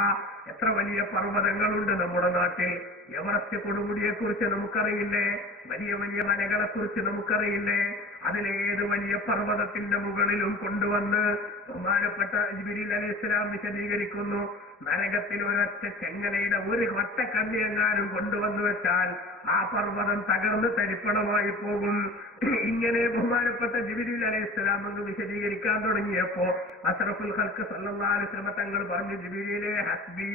എത്ര വലിയ പർവ്വതങ്ങളുണ്ട് നമ്മുടെ നാട്ടിൽ. എവറസ്റ്റ് കൊടുമുടിയെ കുറിച്ച് നമുക്കറിയില്ലേ? വലിയ വലിയ മലകളെ കുറിച്ച് നമുക്കറിയില്ലേ? അതിലേത് വലിയ പർവ്വതത്തിന്റെ മുകളിലും കൊണ്ടുവന്ന് ബഹുമാനപ്പെട്ട ജിബ്രീൽ അലൈഹിസ്സലാം വിശദീകരിക്കുന്നു, നരകത്തിൽ ഒരൊറ്റ ചെങ്ങലയുടെ ഒരു വട്ടക്കണ്ണി എങ്ങാനും കൊണ്ടുവന്നു വെച്ചാൽ ആ പർവ്വതം തകർന്ന് തരിപ്പണമായി പോകും. ഇങ്ങനെ ബഹുമാനപ്പെട്ട ജിബ്രീൽ അലൈഹിസ്സലാം എന്ന് വിശദീകരിക്കാൻ തുടങ്ങിയപ്പോ അഷ്റഫുൽ ഖൽഖ് സല്ലല്ലാഹു അലൈഹി വസല്ലം തങ്ങൾ പറഞ്ഞു, ജിബ്രീലേ ഹസ്ബി,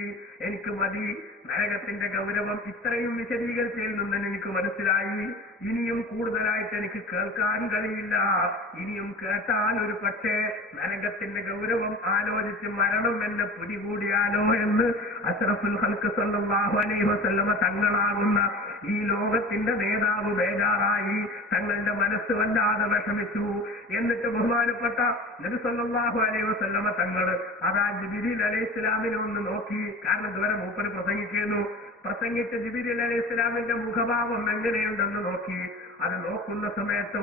എനിക്ക് മതി. നരകത്തിന്റെ ഗൗരവം ഇത്രയും വിശദീകരിച്ചതിൽ നിന്ന് എനിക്ക് മനസ്സിലായി. ഇനിയും കൂടുതലായിട്ട് എനിക്ക് കേൾക്കാൻ കഴിയില്ല. ഇനിയും കേട്ടാൽ ഒരു പക്ഷേ നരകത്തിന്റെ ഗൗരവം ആലോചിച്ച് മരണം എന്നെ പിടികൂടിയാലോ എന്ന് അഷ്റഫുൽ ഖൽഖ് സല്ലല്ലാഹു അലൈഹി വസല്ലം തങ്ങളാകുന്ന ഈ ലോകത്തിന്റെ നേതാവ് ബേജാറായി. തങ്ങളുടെ മനസ്സ് വല്ലാതെ വിഷമിച്ചു. എന്നിട്ട് ബഹുമാനപ്പെട്ട നബി സല്ലല്ലാഹു അലൈഹി വസല്ലം തങ്ങൾ അതാ ജിബ്രീൽ അലൈഹിസ്സലാമിനെ ഒന്ന് നോക്കി. കാരണം ഇതുവരെ മൂപ്പര് പ്രസംഗിച്ച് ജിബ്രീൽ അലൈഹിസ്സലാമിന്റെ മുഖഭാവം എങ്ങനെയുണ്ടെന്ന് നോക്കി. അത് നോക്കുന്ന സമയത്ത്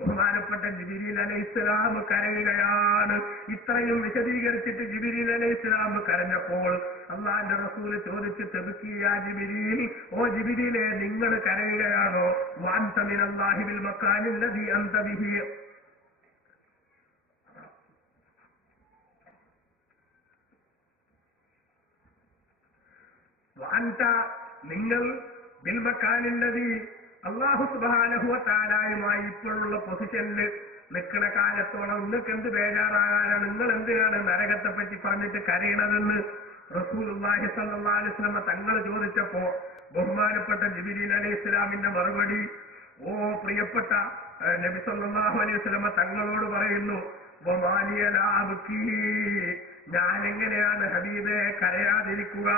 ബഹുമാനപ്പെട്ട ജിബ്രീൽ അലൈഹിസ്സലാം കരയുകയാണ്. ഇത്രയും വിശദീകരിച്ചിട്ട് ജിബ്രീൽ അലൈഹിസ്സലാം കരഞ്ഞപ്പോൾ അല്ലാഹുവിന്റെ റസൂൽ ചോദിച്ചു, തബ്കിയാ ജിബ്രീൽ, ഓ ജിബ്രീലേ, നിങ്ങൾ കരയുകയാണോ? വഅൻത മിനല്ലാഹി ബിൽ മക്കാനില്ലദീ അൻത ബിഹി, വഅൻത, നിങ്ങൾ ബിൽ മക്കാനില്ലദീ, അല്ലാഹു സുബ്ഹാനഹു വ തആലയുമായി ഇപ്പോഴുള്ള പൊസിഷനിൽ നിൽക്കുന്ന കാലത്തോളം നിങ്ങൾക്ക് എന്ത് ബേജാറാകാനാണ്? നിങ്ങൾ എന്തിനാണ് നരകത്തെ പറ്റി പറഞ്ഞിട്ട് കരയണതെന്ന് റസൂലുള്ളാഹി സ്വല്ലല്ലാഹു അലൈഹി വസല്ലം തങ്ങൾ ചോദിച്ചപ്പോ ബഹുമാനപ്പെട്ട ജിബ്രീൽ അലൈഹിസ്സലാമിന്റെ മറുപടി, ഓ പ്രിയപ്പെട്ട നബി സല്ലല്ലാഹു അലൈഹി വസല്ലം തങ്ങളോട് പറയുന്നു, വമാലിയ ലാ അബ്കി, ഞാൻ എങ്ങനെയാണ് ഹബീബേ കരയാതിരിക്കുക?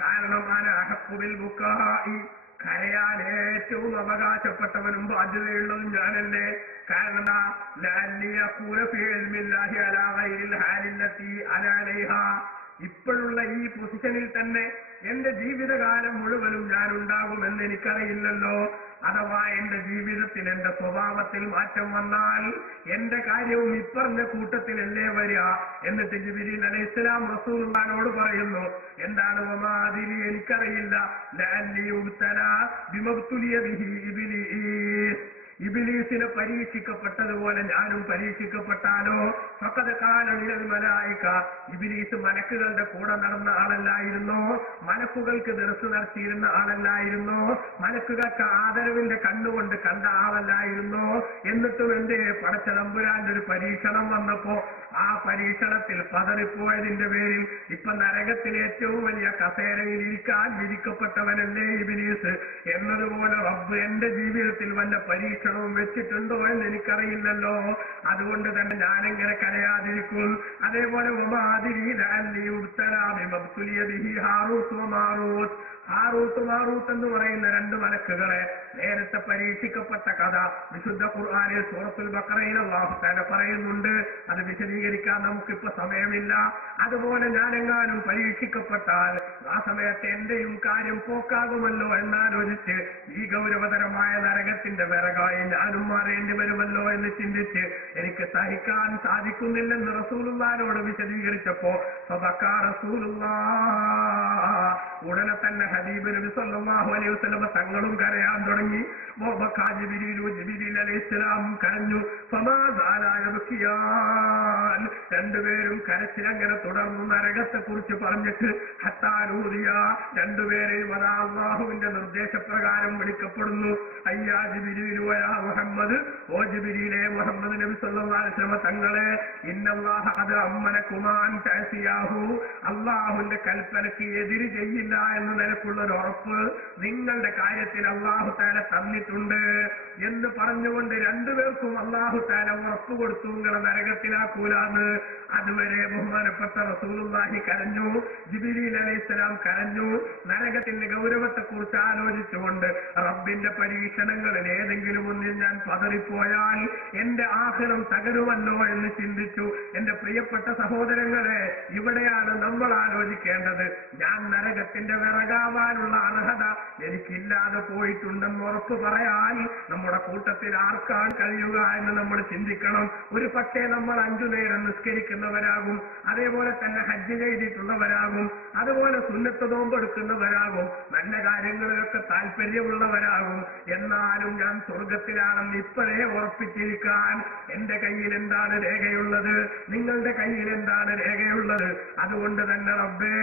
കാരണം അഹഖു ബിൽ ബുകാഇ, കരയാൻ ഏറ്റവും അവകാശപ്പെട്ടവനും ബാധ്യതയുള്ളതും ഞാനല്ലേ. കാരണം ഇപ്പോഴുള്ള ഈ പൊസിഷനിൽ തന്നെ എന്റെ ജീവിതകാലം മുഴുവനും ഞാൻ ഉണ്ടാകുമെന്ന് എനിക്കറിയില്ലല്ലോ. അഥവാ എന്റെ ജീവിതത്തിൽ എന്റെ സ്വഭാവത്തിൽ മാറ്റം വന്നാൽ എന്റെ കാര്യവും ഇപ്പറഞ്ഞ കൂട്ടത്തിലല്ലേ വരിക. എന്നിട്ട് ജിബ്രീൽ അലൈഹിസ്സലാം റസൂലുള്ളാഹിനോട് പറയുന്നു, എന്താണ് വമാതിരി, എനിക്കറിയില്ല. ഇബ്ലീസിനെ പരീക്ഷിക്കപ്പെട്ടതുപോലെ ഞാനും പരീക്ഷിക്കപ്പെട്ടാലോ? ഫഖദ് ഖാല മിനൽ മലായിക, ഇബ്ലീസ് മലക്കുകളുടെ കൂടെ നടന്ന ആളല്ലായിരുന്നോ? മലക്കുകൾക്ക് ദർസ് നടത്തിയിരുന്ന ആളല്ലായിരുന്നോ? മലക്കുകൾക്ക് ആദരവിന്റെ കണ്ണുകൊണ്ട് കണ്ട ആളല്ലായിരുന്നോ? എന്നിട്ടും എന്റെ പടച്ച തമ്പുരാന്റെ ഒരു പരീക്ഷണം വന്നപ്പോ ആ പരീക്ഷണത്തിൽ പതറിപ്പോയതിന്റെ പേരിൽ ഇപ്പൊ നരകത്തിൽ ഏറ്റവും വലിയ കസേരയിൽ ഇരിക്കാൻ വിധിക്കപ്പെട്ടവനല്ലേ ഇബ്ലീസ്. എന്നതുപോലെ റബ്ബ് എന്റെ ജീവിതത്തിൽ വല്ല പരീക്ഷണവും വെച്ചിട്ടുണ്ടോ എന്ന് എനിക്കറിയില്ലല്ലോ. അതുകൊണ്ട് തന്നെ ഞാനെങ്ങനെ കരയാതിരിക്കും? അതേപോലെ ഹാറൂത്ത് മാറൂത്ത് എന്ന് പറയുന്ന രണ്ട് മലക്കുകളെ നേരത്തെ പരീക്ഷിക്കപ്പെട്ട കഥ വിശുദ്ധ ഖുർആനിൽ സൂറത്തുൽ ബഖറയിൽ അല്ലാഹു തആല പറയുന്നുണ്ട്. അത് വിശദീകരിക്കാൻ നമുക്കിപ്പോ സമയമില്ല. അതുപോലെ ഞാനെങ്ങാനും പരീക്ഷിക്കപ്പെട്ടാൽ ആ സമയത്ത് എന്റെയും കാര്യം പോക്കാകുമല്ലോ എന്നാലോചിച്ച് ഈ ഗൗരവതരമായ നരകത്തിന്റെ വിറകായി ഞാനും മാറേണ്ടി വരുമല്ലോ എന്ന് ചിന്തിച്ച് എനിക്ക് സഹിക്കാൻ സാധിക്കുന്നില്ലെന്ന് റസൂലുള്ളാഹിനോട് വിശദീകരിച്ചപ്പോ ഫബക്കാ റസൂലുള്ളാഹ്, ഉടനെ തന്നെ ഹബീബ് നബി സല്ലല്ലാഹു അലൈഹി വസല്ലം തങ്ങളും കരയാൻ തുടങ്ങി. ജിബ്രീൽ അലൈഹിസ്സലാം കരഞ്ഞു. രണ്ടുപേരും കരച്ചിലങ്ങനെ തുടർന്നു നരകത്തെ കുറിച്ച് പറഞ്ഞിട്ട് ഹത്താനൂദിയ, രണ്ടുപേരെയും അതാ അല്ലാഹുവിന്റെ നിർദ്ദേശപ്രകാരം വിളിക്കപ്പെടുന്നു. അയ്യാ ജിബ്രീൽ വയാ മുഹമ്മദ്, ഓ ജിബ്രീലേ, മുഹമ്മദ് നബി സല്ലല്ലാഹു അലൈഹി വസല്ലം തങ്ങളെ, ഇന്നല്ലാഹ ഖദ് അമ്മനകുമാ അൻ തഅസിയാഹു, അല്ലാഹുവിന്റെ കൽപ്പനയ്ക്ക് എതിര് ചെയ്യില്ല എന്ന നിലക്കുള്ള ഒരു ഉറപ്പ് നിങ്ങളുടെ കാര്യത്തിൽ അല്ലാഹു തആല തന്നിട്ടുണ്ട്. എന്ന് പറഞ്ഞുകൊണ്ട് രണ്ടുപേർക്കും അല്ലാഹു തആല ഉറപ്പ് കൊടുത്തു, നിങ്ങളെ നരകത്തിലാക്കൂലാന്ന്. അതുവരെ ബഹുമാനപ്പെട്ട റസൂലുള്ളാഹി കരഞ്ഞു, ജിബ്രീൽ അലൈഹിസ്സലാം കരഞ്ഞു. നരകത്തിന്റെ ഗൗരവത്തെക്കുറിച്ച് ആലോചിച്ചുകൊണ്ട് റബ്ബിന്റെ പരീക്ഷണങ്ങളിൽ ഏതെങ്കിലും ഒന്നിൽ ഞാൻ പതറിപ്പോയാൽ എന്റെ ആഖിറം തകരുമല്ലോ എന്ന് ചിന്തിച്ചു. എന്റെ പ്രിയപ്പെട്ട സഹോദരങ്ങളെ, ഇവിടെയാണ് നമ്മൾ ആലോചിക്കേണ്ടത്. ഞാൻ നരകത്തിന്റെ വിറകാവാനുള്ള അർഹത എനിക്കില്ലാതെ പോയിട്ടുണ്ടെന്ന് ഉറപ്പ് പറയാൻ നമ്മുടെ കൂട്ടത്തിൽ ആർക്കാണ് കഴിയുക എന്ന് നമ്മൾ ചിന്തിക്കണം. ഒരു പക്ഷേ നമ്മൾ 5 നേരം നിസ്കരിക്കുന്നവരാകും, അതേപോലെ തന്നെ ഹജ്ജ് ചെയ്തിട്ടുള്ളവരാകും, അതുപോലെ സുന്നത്ത് നോമ്പെടുക്കുന്നവരാകും, നല്ല കാര്യങ്ങളിലൊക്കെ താല്പര്യമുള്ളവരാകും. എന്നാലും ഞാൻ സ്വർഗത്തിലാണെന്ന് ഇപ്പോഴേ ഉറപ്പിച്ചിരിക്കാൻ എന്റെ കയ്യിൽ എന്താണ് രേഖയുള്ളത്? നിങ്ങളുടെ കയ്യിൽ എന്താണ് രേഖയുള്ളത്? അതുകൊണ്ട് തന്നെ റബ്ബേ,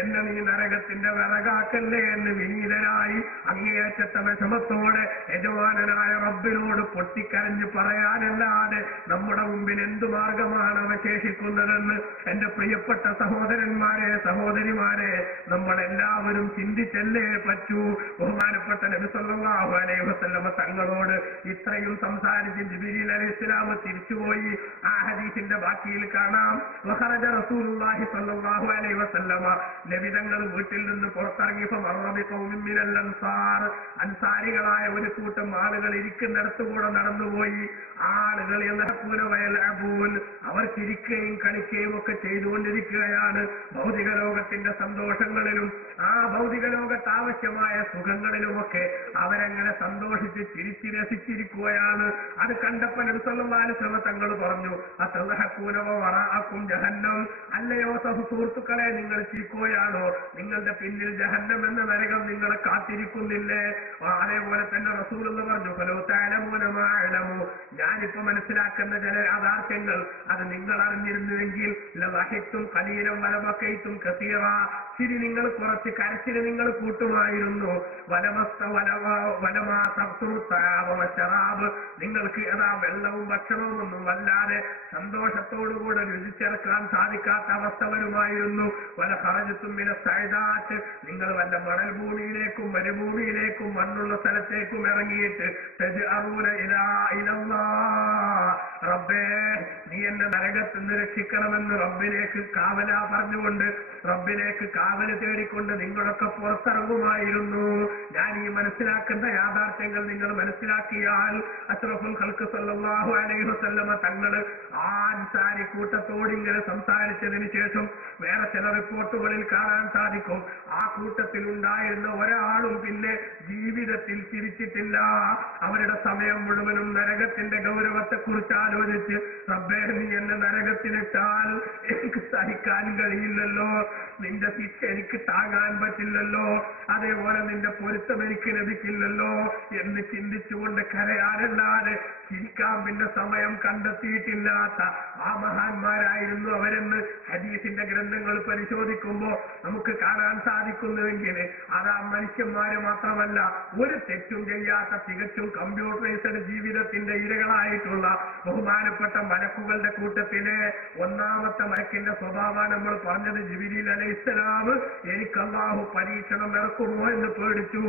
എന്നെ നീ നരകത്തിന്റെ വിറകാക്കല്ലേ എന്ന് വിനീതനായി അങ്ങേയറ്റത്തെ വിഷമത്തോടെ യജമാനനായ റബ്ബിനോട് പൊട്ടിക്കരഞ്ഞ് പറയാനല്ലാതെ നമ്മുടെ മുമ്പിൽ എന്തു മാർഗമാണ് അവശേഷിക്കുന്നതെന്ന് എന്റെ പ്രിയപ്പെട്ട സഹോദരന്മാരെ, സഹോദരിമാരെ, നമ്മളെല്ലാവരും ചിന്തിച്ചല്ലേ പറ്റൂ. ബഹുമാനപ്പെട്ട നബി സല്ലല്ലാഹു അലൈഹി വസല്ലമ തങ്ങളോട് ഇത്രയും സംസാരിച്ച് ജിബ്രീൽ അലൈഹിസ്സലാം തിരിച്ചുപോയി. ആ ഹദീസിന്റെ ബാക്കിയിൽ കാണാം, വഖറജ റസൂലുള്ളാഹി സല്ലല്ലാഹു അലൈഹി വസല്ലമ, നബി തങ്ങൾ വീട്ടിൽ നിന്ന് പുറത്തിറങ്ങി ഫമറബി ഖൗമിൻ മിനൽ അൻസാർ, അൻസാരികളായ ഒരു കൂട്ടം ആളുകൾ ഇരിക്കുന്നിടത്തുകൂടെ നടന്നുപോയി. ആളുകൾ യൽഹഖൂന വയൽഅബൂൻ, അവർ ചിരിക്കുകയും കളിക്കുകയും ഒക്കെ ചെയ്തുകൊണ്ടിരിക്കുകയാണ്. ഭൗതിക ലോകത്തിന്റെ സന്തോഷങ്ങളിലും ആ ഭൗതിക ലോകത്ത് ആവശ്യമായ സുഖങ്ങളിലുമൊക്കെ അവരങ്ങനെ സന്തോഷിച്ച് ചിരിച്ച് രസിച്ചിരിക്കുകയാണ്. അത് കണ്ടപ്പോൾ നബി സല്ലല്ലാഹു അലൈഹി വസല്ലം തങ്ങൾ പറഞ്ഞു, അതൽഹഖൂന വറഅകും ജഹന്നം, അല്ലയോ സുഹൃത്തുക്കളെ, നിങ്ങൾ ചിരിക്കുകയാണോ? നിങ്ങളുടെ പിന്നിൽ ജഹന്നം എന്ന നരകം നിങ്ങളെ കാത്തിരിക്കുന്നില്ലേ? അതേപോലെ തന്നെ റസൂലുള്ളാഹി പറഞ്ഞു, ഫലൗ തഅലമൂന മാ അഅലമു, ഞാനിപ്പോ മനസ്സിലാക്കുന്ന ചില യാഥാർത്ഥ്യങ്ങൾ അത് നിങ്ങൾ അറിഞ്ഞിരുന്നുവെങ്കിൽ ലവഹിത്തും ഖലീലൻ വലബഖൈതും കസീറ, ചിരി നിങ്ങൾ കുറച്ച്, കരച്ചിൽ നിങ്ങൾ കൂട്ടുമായിരുന്നു. നിങ്ങൾക്ക് ഏതാ വെള്ളവും ഭക്ഷണവും ഒന്നും വല്ലാതെ സന്തോഷത്തോടുകൂടെ രുചിച്ചെടുക്കാൻ സാധിക്കാത്ത അവസ്ഥ വരുമായിരുന്നു. വല ഖറജത്തും മിന സഅദാത്ത്, നിങ്ങൾ വല്ല മണൽ ഭൂമിയിലേക്കും മരുഭൂമിയിലേക്കും മണ്ണുള്ള സ്ഥലത്തേക്കും ഇറങ്ങിയിട്ട് തജ്അറൂന ഇലല്ലാഹ്, റബ്ബേ നീ എന്നെ നരകത്തിൽ നിന്ന് രക്ഷിക്കണമെന്ന് റബ്ബിലേക്ക് കാവലാ പറഞ്ഞുകൊണ്ട്, റബ്ബിലേക്ക് കാവല് തേടിക്കൊണ്ട് നിങ്ങളൊക്കെ പുറത്തിറങ്ങുമായിരുന്നു. ഞാൻ ഈ മനസ്സിലാക്കുന്ന യാഥാർത്ഥ്യങ്ങൾ നിങ്ങൾ മനസ്സിലാക്കിയാൽ അഷ്റഫുൽ ഖൽഖ് സല്ലല്ലാഹു അലൈഹി വസല്ലമ തങ്ങൾ ആ അൻസാരി കൂട്ടത്തോട് ഇങ്ങനെ സംസാരിച്ചതിന് ശേഷം വേറെ ചില റിപ്പോർട്ടുകളിൽ കാണാൻ സാധിക്കും, ആ കൂട്ടത്തിൽ ഉണ്ടായിരുന്ന ഒരാളും പിന്നെ ജീവിതത്തിൽ ചിരിച്ചിട്ടില്ല. അവരുടെ സമയം മുഴുവനും നരകത്തിന്റെ ഗൗരവത്തെ കുറിച്ച് ആലോചിച്ച്, റബ്ബേ നീ എന്നെ നരകത്തിലിട്ടാൽ എനിക്ക് സഹിക്കാൻ കഴിയില്ലല്ലോ, നിന്റെ ശിക്ഷ എനിക്ക് താങ്ങാൻ പറ്റില്ലല്ലോ, അതേപോലെ നിന്റെ പൊരുത്തം എനിക്ക് ലഭിക്കില്ലല്ലോ എന്ന് ചിന്തിച്ചുകൊണ്ട് കരയാനല്ലാതെ ചിരിക്കാൻ പിന്നെ സമയം കണ്ടെത്തിയിട്ടില്ലാത്ത ആ മഹാന്മാരായിരുന്നു അവരെന്ന് ഹദീസിന്റെ ഗ്രന്ഥങ്ങൾ പരിശോധിക്കുമ്പോൾ നമുക്ക് കാണാൻ സാധിക്കുന്നുവെങ്കിൽ അത് ആ മനുഷ്യന്മാര് മാത്രമല്ല, ഒരു തെറ്റും ചെയ്യാത്ത തികച്ചും കമ്പ്യൂട്ടറൈസ്ഡ് ജീവിതത്തിന്റെ ഇരകളായിട്ടുള്ള ബഹുമാനപ്പെട്ട മലക്കുകളുടെ കൂട്ടത്തിലെ ഒന്നാമത്തെ മലക്കിന്റെ സ്വഭാവമാണ് നമ്മൾ പറഞ്ഞത്. ജിബ്രീൽ അലൈഹിസ്സലാം, എനിക്ക് അല്ലാഹു പരീക്ഷണം ഇറക്കുമോ എന്ന് പേടിച്ചു.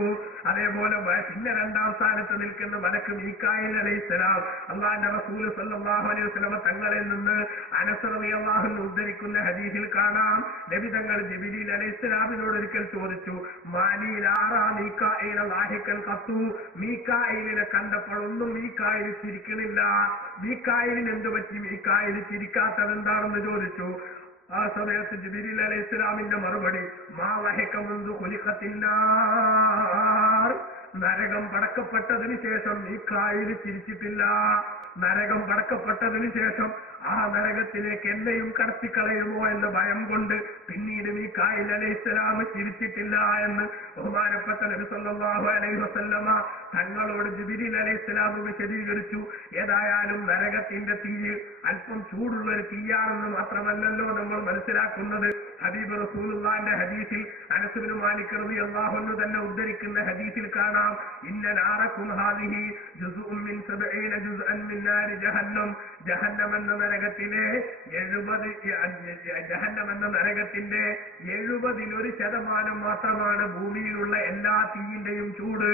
അതേപോലെ പിന്നെ 2ാം സ്ഥാനത്ത് നിൽക്കുന്ന മലക്ക് മീകായിൽ അലൈഹിസ്സലാം, അല്ലാഹുവിന്റെ റസൂൽ സല്ലല്ലാഹു അലൈഹി വസല്ലം തങ്ങളിൽ നിന്ന് അനസ് റളിയല്ലാഹു അൻഹു ഉദ്ധരിക്കുന്ന ഹദീസിൽ കാണാം, നബി തങ്ങൾ ജിബ്രീൽ അലൈഹിസ്സലാമിനോട് ഒരിക്കൽ ചോദിച്ചു, മാനീലാറാ മീകായിൽ ലാഹിക്കൽ ഖത്തു, മീകായിലിനെ കണ്ടപ്പോൾ ഒന്നും മീകായിൽ ചിരിക്കണില്ല, മീകായിലിന് എന്ത് പറ്റി, മീകായിൽ ചിരിക്കാത്തതെന്താണെന്ന് ചോദിച്ചു. ആ സമയത്ത് ജിബ്രീൽ അലൈഹിസ്സലാമിന്റെ മറുപടി, മാ വഹക മുൻദു ഖുലിഖത്തിന്നാർ, നരകം പടക്കപ്പെട്ടതിന് ശേഷം മീകായിൽ ചിരിച്ചിട്ടില്ല. നരകം പടക്കപ്പെട്ടതിന് ശേഷം ആ നരകത്തിലേക്ക് എന്നെയും കടത്തിക്കളയുമോ എന്ന ഭയം കൊണ്ട് പിന്നീട് മീകായിൽ അലൈഹിസ്സലാം ചിരിച്ചിട്ടില്ല എന്ന് ബഹുമാനപ്പെട്ട നബി സല്ലല്ലാഹു അലൈഹി വസല്ലമ തങ്ങളോട് ജിബ്രീൽ അലൈഹിസ്സലാം വിശദീകരിച്ചു. ഏതായാലും നരകത്തിന്റെ തീ അല്പം ചൂടുള്ള ഒരു തീയാണെന്ന് മാത്രമല്ലല്ലോ നമ്മൾ മനസ്സിലാക്കുന്നത്. ഹബീബ് റസൂലുള്ളാഹിന്റെ ഹദീസിൽ അനസ് ഇബ്നു മാലിക് റളിയല്ലാഹു അൻഹു തന്നെ ഉദ്ധരിക്കുന്ന ഹദീസിൽ കാണാം, ഇന്ന നാറകും ഹാദിഹി ജുസ്ഉൻ മിൻ 70 ജുസ്അൻ മിൻ നാരി ജഹന്നം, ജഹന്നം എന്ന നരകത്തിലെ 70% മാത്രമാണ് ഭൂമിയിലുള്ള എല്ലാ തീയിന്റെയും ചൂട്.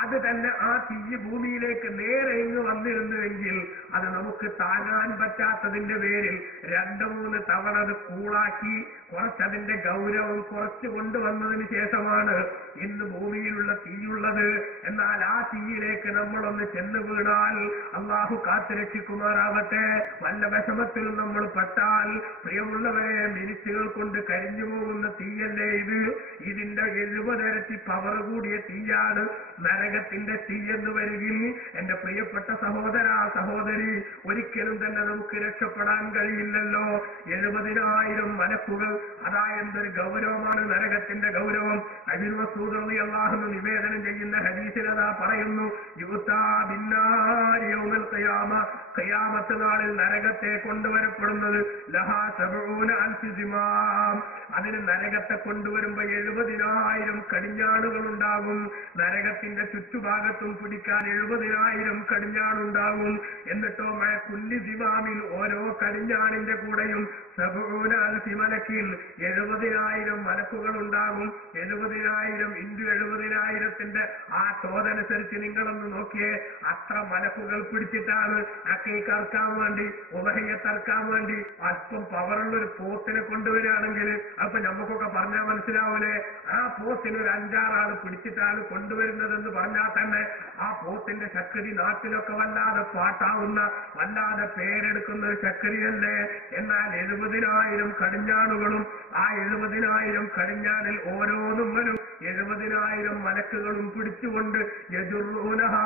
അത് തന്നെ ആ തീ ഭൂമിയിലേക്ക് നേരെ ഇങ്ങ് വന്നിരുന്നുവെങ്കിൽ അത് നമുക്ക് താങ്ങാൻ പറ്റാത്തതിന്റെ പേരിൽ 2-3 തവണ അത് കൂളാക്കി കുറച്ചതിന്റെ ഗൗരവം കുറച്ച് കൊണ്ടുവന്നതിന് ശേഷമാണ് ഇന്ന് ഭൂമിയിലുള്ള തീയുള്ളത്. എന്നാൽ ആ തീയിലേക്ക് നമ്മളൊന്ന് ചെന്ന് വീണാൽ അള്ളാഹു കാത്തുരക്ഷിക്കുമാറാവട്ടെ. വല്ല വിഷമത്തിലും നമ്മൾ പെട്ടാൽ പ്രിയമുള്ളവരെ മിനിറ്റുകൾ കൊണ്ട് കരിഞ്ഞു പോകുന്ന തീയല്ലേ ഇത്? ഇതിന്റെ 70 ഇരട്ടി പവർ കൂടിയ തീയാണ് നരകത്തിന്റെ തീ എന്ന് വരികിൽ എന്റെ പ്രിയപ്പെട്ട സഹോദര സഹോദരി, ഒരിക്കലും തന്നെ നമുക്ക് രക്ഷപ്പെടാൻ കഴിയില്ലല്ലോ. 70,000 മലക്കുകൾ, അതാ എന്തൊരു ഗൗരവമാണ് നരകത്തിന്റെ ഗൗരവം. അബീ മസ്ഊദ് റളിയല്ലാഹു അൻഹു നിവേദനം ചെയ്യുന്ന ഹദീസിൽ അതാ പറയുന്നു, യുത്താ ബിന്നാരി യൗമൽ ഖിയാമ, ഖിയാമത്ത് നാളിൽ നരകത്തെ കൊണ്ടുവരപ്പെടുന്നത് ലഹാ 70 അൽഫ് സിമാം, അതിന് നരകത്തെ കൊണ്ടുവരുമ്പോ 70,000 കടിഞ്ഞാണുകൾ ഉണ്ടാകും. നരകത്തിന്റെ ചുറ്റുഭാഗത്തും പിടിക്കാൻ 70,000 കടിഞ്ഞാണുണ്ടാകും. എന്നിട്ടോ മഴ കുല്ലി സിമാമിൽ, ഓരോ കടിഞ്ഞാണിന്റെ കൂടെയും 70 അൽഫ് മലക്കിൽ 70,000 മലക്കുകൾ ഉണ്ടാകും. 70,000 ഇൻറ്റു 70,000ത്തിന്റെ ആ തോതനുസരിച്ച് നിങ്ങളൊന്ന് നോക്കിയേ. അത്ര മലക്കുകൾ പിടിച്ചിട്ടാണ് അക്കൈക്കറക്കാൻ വേണ്ടി, ഉദഹയ്യത്തറക്കാൻ വേണ്ടി അല്പം പവറുള്ളൊരു പോത്തിനെ കൊണ്ടുവരികയാണെങ്കിൽ അപ്പൊ നമുക്കൊക്കെ പറഞ്ഞാൽ മനസ്സിലാവൂലേ? ആ പോത്തിന് ഒരു 5-6 ആൾ പിടിച്ചിട്ടാണ് കൊണ്ടുവരുന്നതെന്ന് പറഞ്ഞാൽ തന്നെ ആ പോത്തിന്റെ ശക്തി നാട്ടിലൊക്കെ വല്ലാതെ പാട്ടാവുന്ന, വല്ലാതെ പേരെടുക്കുന്ന ഒരു ശക്തിയല്ലേ. എന്നാൽ 70,000 കടിഞ്ഞാണുകളും ആ 70,000 കടിഞ്ഞാണിൽ ഓരോന്നും വരും 70,000 മലക്കുകളും പിടിച്ചുകൊണ്ട് യജുറൂനഹാ,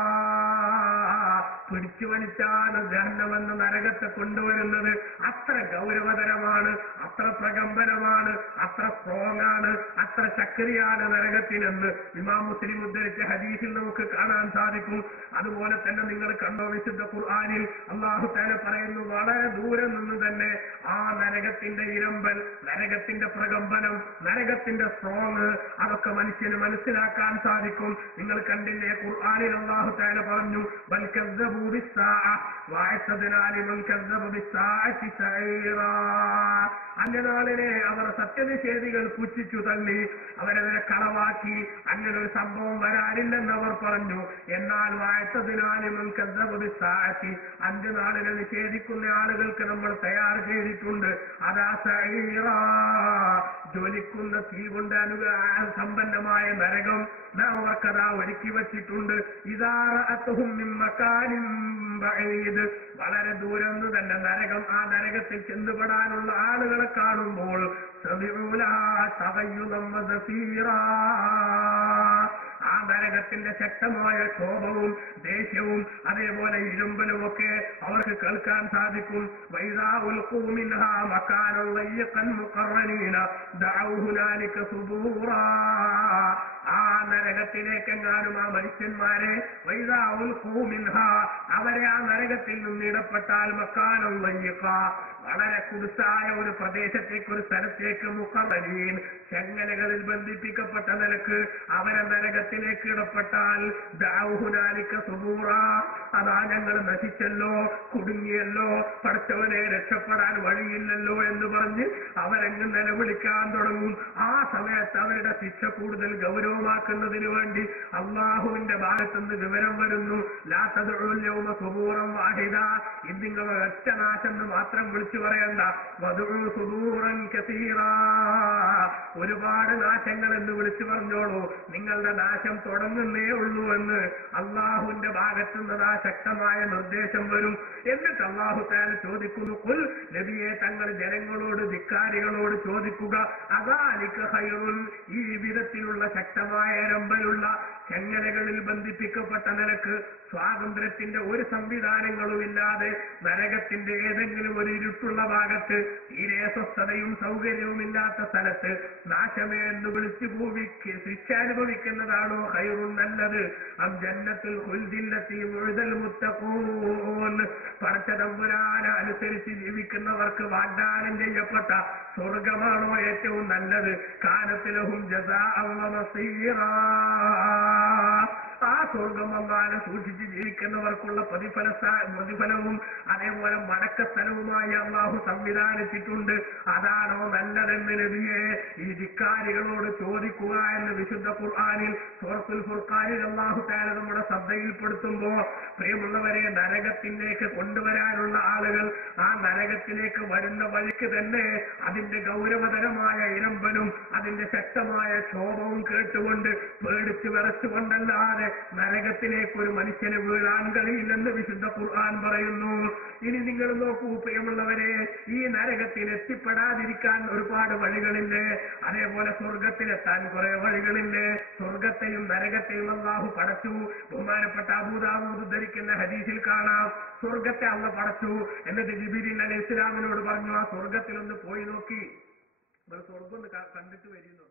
പിടിച്ചു വലിച്ചാണ് ജഹന്നമെന്ന നരകത്തെ കൊണ്ടുവരുന്നത്. അത്ര ഗൗരവതരമാണ്, അത്ര പ്രകമ്പനമാണ്, അത്ര സ്ട്രോങ് ആണ്, അത്ര ശക്തിയാണ് നരകത്തിനെന്ന് ഇമാം മുസ്ലിം ഉദ്ധരിച്ച ഹദീസിൽ നമുക്ക് കാണാൻ സാധിക്കും. അതുപോലെ തന്നെ നിങ്ങൾ കണ്ടോ വിശുദ്ധ ഖുർആനിൽ അല്ലാഹു തആല പറയുന്നു, വളരെ ദൂരെ നിന്ന് തന്നെ ആ നരകത്തിന്റെ ഇരമ്പൽ, നരകത്തിന്റെ പ്രകമ്പനം, നരകത്തിന്റെ സ്ട്രോങ്, അതൊക്കെ മനുഷ്യന് മനസ്സിലാക്കാൻ സാധിക്കും. നിങ്ങൾ കണ്ടില്ലേ ഖുർആനിൽ അല്ലാഹു തആല പറഞ്ഞു, ബൽ കസ്സബൂ ബിസ്സാഅ വഅതദ്നാ ലിമൻ കസ്സബ ബിസ്സാഅതി സഈറാ, അന്ത്യനാളിനെ അവർ സത്യനിഷേധികൾ പുച്ഛിച്ചു തള്ളി, അവരവരെ കളവാക്കി, അങ്ങനെ ഒരു സംഭവം വരാനില്ലെന്ന് അവർ പറഞ്ഞു. എന്നാൽ വഅതദ്നാ ലിമൻ കസ്സബ ബിസ്സാഅതി, അന്ത്യനാളിനെ നിഷേധിക്കുന്ന ആളുകൾക്ക് നമ്മൾ തയ്യാർ ചെയ്തിട്ടുണ്ട് അതാ സഈറാ, ജ്വലിക്കുന്ന തീ കൊണ്ട് സമ്പന്നമായ നരകം നാം അവർക്കതാ ഒരുക്കി വച്ചിട്ടുണ്ട്. ഇദാ റഅതുഹും മിൻ മകാനിൻ ബഈദ്, വളരെ ദൂരം നിന്ന് തന്നെ നരകം, ആ നരകത്തിൽ ചെന്നുപെടാനുള്ള ആളുകളെ കാണുമ്പോൾ സമിഊലാ തഗയ്യുദം വസഫീറാ, ആ നരകത്തിന്റെ ശക്തമായ ക്ഷോഭവും ദേഷ്യവും അതേപോലെ ഇരുമ്പലുമൊക്കെ അവർക്ക് കേൾക്കാൻ സാധിക്കും. വൈദാ ഉൽഖൂ മിൻഹാ മകാനൻ ളയ്യിഖൻ മുഖറനീന ദഅൂ ഹുനാലിക സുബൂറാ, ആ നരകത്തിലേക്കെങ്ങാനും ആ മനുഷ്യന്മാരെ വൈദാ ഉൽഖൂ മിൻഹാ, അവരെ ആ നരകത്തിൽ നിന്ന് ഇടപെട്ടാൽ മക്കാനൻ ളയ്യിഖ, വളരെ കുടുസായ ഒരു പ്രദേശത്തേക്ക്, ഒരു സ്ഥലത്തേക്ക്, മുഖറനീൻ, ചെങ്ങലകളിൽ ബന്ധിപ്പിക്കപ്പെട്ട നിലക്ക് അവരെ നരകത്തിലേക്ക് ഇടപെട്ടാൽ ദഅൂ ഹുനാലിക സുബൂറാ, അതാ ഞങ്ങൾ നശിച്ചല്ലോ, കുടുങ്ങിയല്ലോ, പഠിച്ചവനെ രക്ഷപ്പെടാൻ വഴിയില്ലല്ലോ എന്ന് പറഞ്ഞ് അവരങ്ങ് നിലവിളിക്കാൻ തുടങ്ങും. ആ സമയത്ത് അവരുടെ ശിക്ഷ കൂടുതൽ ഗൗരവമാക്കുന്നതിന് വേണ്ടി അള്ളാഹുവിന്റെ ഭാഗത്തുനിന്ന് വിവരം വരുന്നു, ലാ തദ്ഉൽ യൗമ സുബൂറൻ വാഹിദ, ഇത് നിങ്ങൾ ഒറ്റ നാശം മാത്രം വിളിച്ചു പറയണ്ട, വദ്ഉ സുബൂറൻ കസീറാ, ഒരുപാട് നാശങ്ങൾ എന്ന് വിളിച്ചു പറഞ്ഞോളൂ, നിങ്ങളുടെ നാശം തുടങ്ങുന്നേ ഉള്ളൂ എന്ന് അള്ളാഹുവിന്റെ ഭാഗത്തുനിന്ന് ആ ശക്തമായ നിർദ്ദേശം വരും. എന്നിട്ട് അള്ളാഹു തആല ചോദിക്കുന്നു, ഖുൽ, നബിയെ തങ്ങൾ ജനങ്ങളോട്, ധിക്കാരികളോട് ചോദിക്കുക, അദാലിക ഖൈറുൻ, ഈ വിധത്തിലുള്ള ശക്തമായ രമ്പലുള്ള ചെങ്ങലകളിൽ ബന്ധിപ്പിക്കപ്പെട്ട നിലക്ക് സ്വാതന്ത്ര്യത്തിന്റെ ഒരു സംവിധാനങ്ങളുമില്ലാതെ നരകത്തിന്റെ ഏതെങ്കിലും ഒരു ഇരുട്ടുള്ള ഭാഗത്ത് തീരെ സ്വസ്ഥതയും സൗകര്യവും ഇല്ലാത്ത സ്ഥലത്ത് നാശമേ എന്ന് വിളിച്ചു ഭൂമിക്ക് ശിക്ഷ അനുഭവിക്കുന്നതാണോ ഖൈറുൻ നല്ലത്? അം ജന്നത്തുൽ ഖുൽദില്ലത്തി മുഅദൽ മുത്തഖൂൻ, പടച്ച തമ്പുരാനെ അനുസരിച്ച് ജീവിക്കുന്നവർക്ക് വാഗ്ദാനം ചെയ്യപ്പെട്ട സ്വർഗമാണോ ഏറ്റവും നല്ലത്? കാനത്ത് ലഹും ജസാഅൻ വ മസീറാ, ആ സ്വർഗം അല്ലാതെ സൂക്ഷിച്ച് ജീവിക്കുന്നവർക്കുള്ള പ്രതിഫലവും അതേപോലെ മടക്കസ്ഥലവുമായി അള്ളാഹു സംവിധാനിച്ചിട്ടുണ്ട്. അതാണോ നല്ലതെന്ന് നബിയെ ഈ ധിക്കാരികളോട് ചോദിക്കുക എന്ന് വിശുദ്ധ ഖുർആനിൽ സൂറത്തുൽ ഫുർഖാനിൽ അല്ലാഹു തആല നമ്മുടെ ശ്രദ്ധയിൽപ്പെടുത്തുമ്പോ, പ്രിയമുള്ളവരെ, നരകത്തിലേക്ക് കൊണ്ടുവരാനുള്ള ആളുകൾ ആ നരകത്തിലേക്ക് വരുന്ന വഴിക്ക് തന്നെ അതിന്റെ ഗൗരവതരമായ ഇരമ്പലും അതിന്റെ ശക്തമായ ക്ഷോഭവും കേട്ടുകൊണ്ട് പേടിച്ചു വിറച്ചുകൊണ്ടല്ലാതെ നരകത്തിലേക്ക് ഒരു മനുഷ്യന് വീഴാൻ കഴിയില്ലെന്ന് വിശുദ്ധ ഖുർആൻ പറയുന്നു. ഇനി നിങ്ങൾ നോക്കൂ പ്രിയമുള്ളവരെ, ഈ നരകത്തിൽ എത്തിപ്പെടാതിരിക്കാൻ ഒരുപാട് വഴികളില്ലേ, അതേപോലെ സ്വർഗത്തിലെത്താൻ കുറെ വഴികളില്ലേ. സ്വർഗത്തെയും നരകത്തെയും അല്ലാഹു പടച്ചു. ബഹുമാനപ്പെട്ട അബൂ ദാവൂദ് ഉദ്ധരിക്കുന്ന ഹദീസിൽ കാണാം, സ്വർഗത്തെ അള്ള പടച്ചു. എന്നിട്ട് ജിബ്രീൽ അലൈഹിസ്സലാമിനോട് പറഞ്ഞു, ആ സ്വർഗത്തിലൊന്ന് പോയി നോക്കി, സ്വർഗം ഒന്ന് കണ്ടിട്ട് വരുന്നു.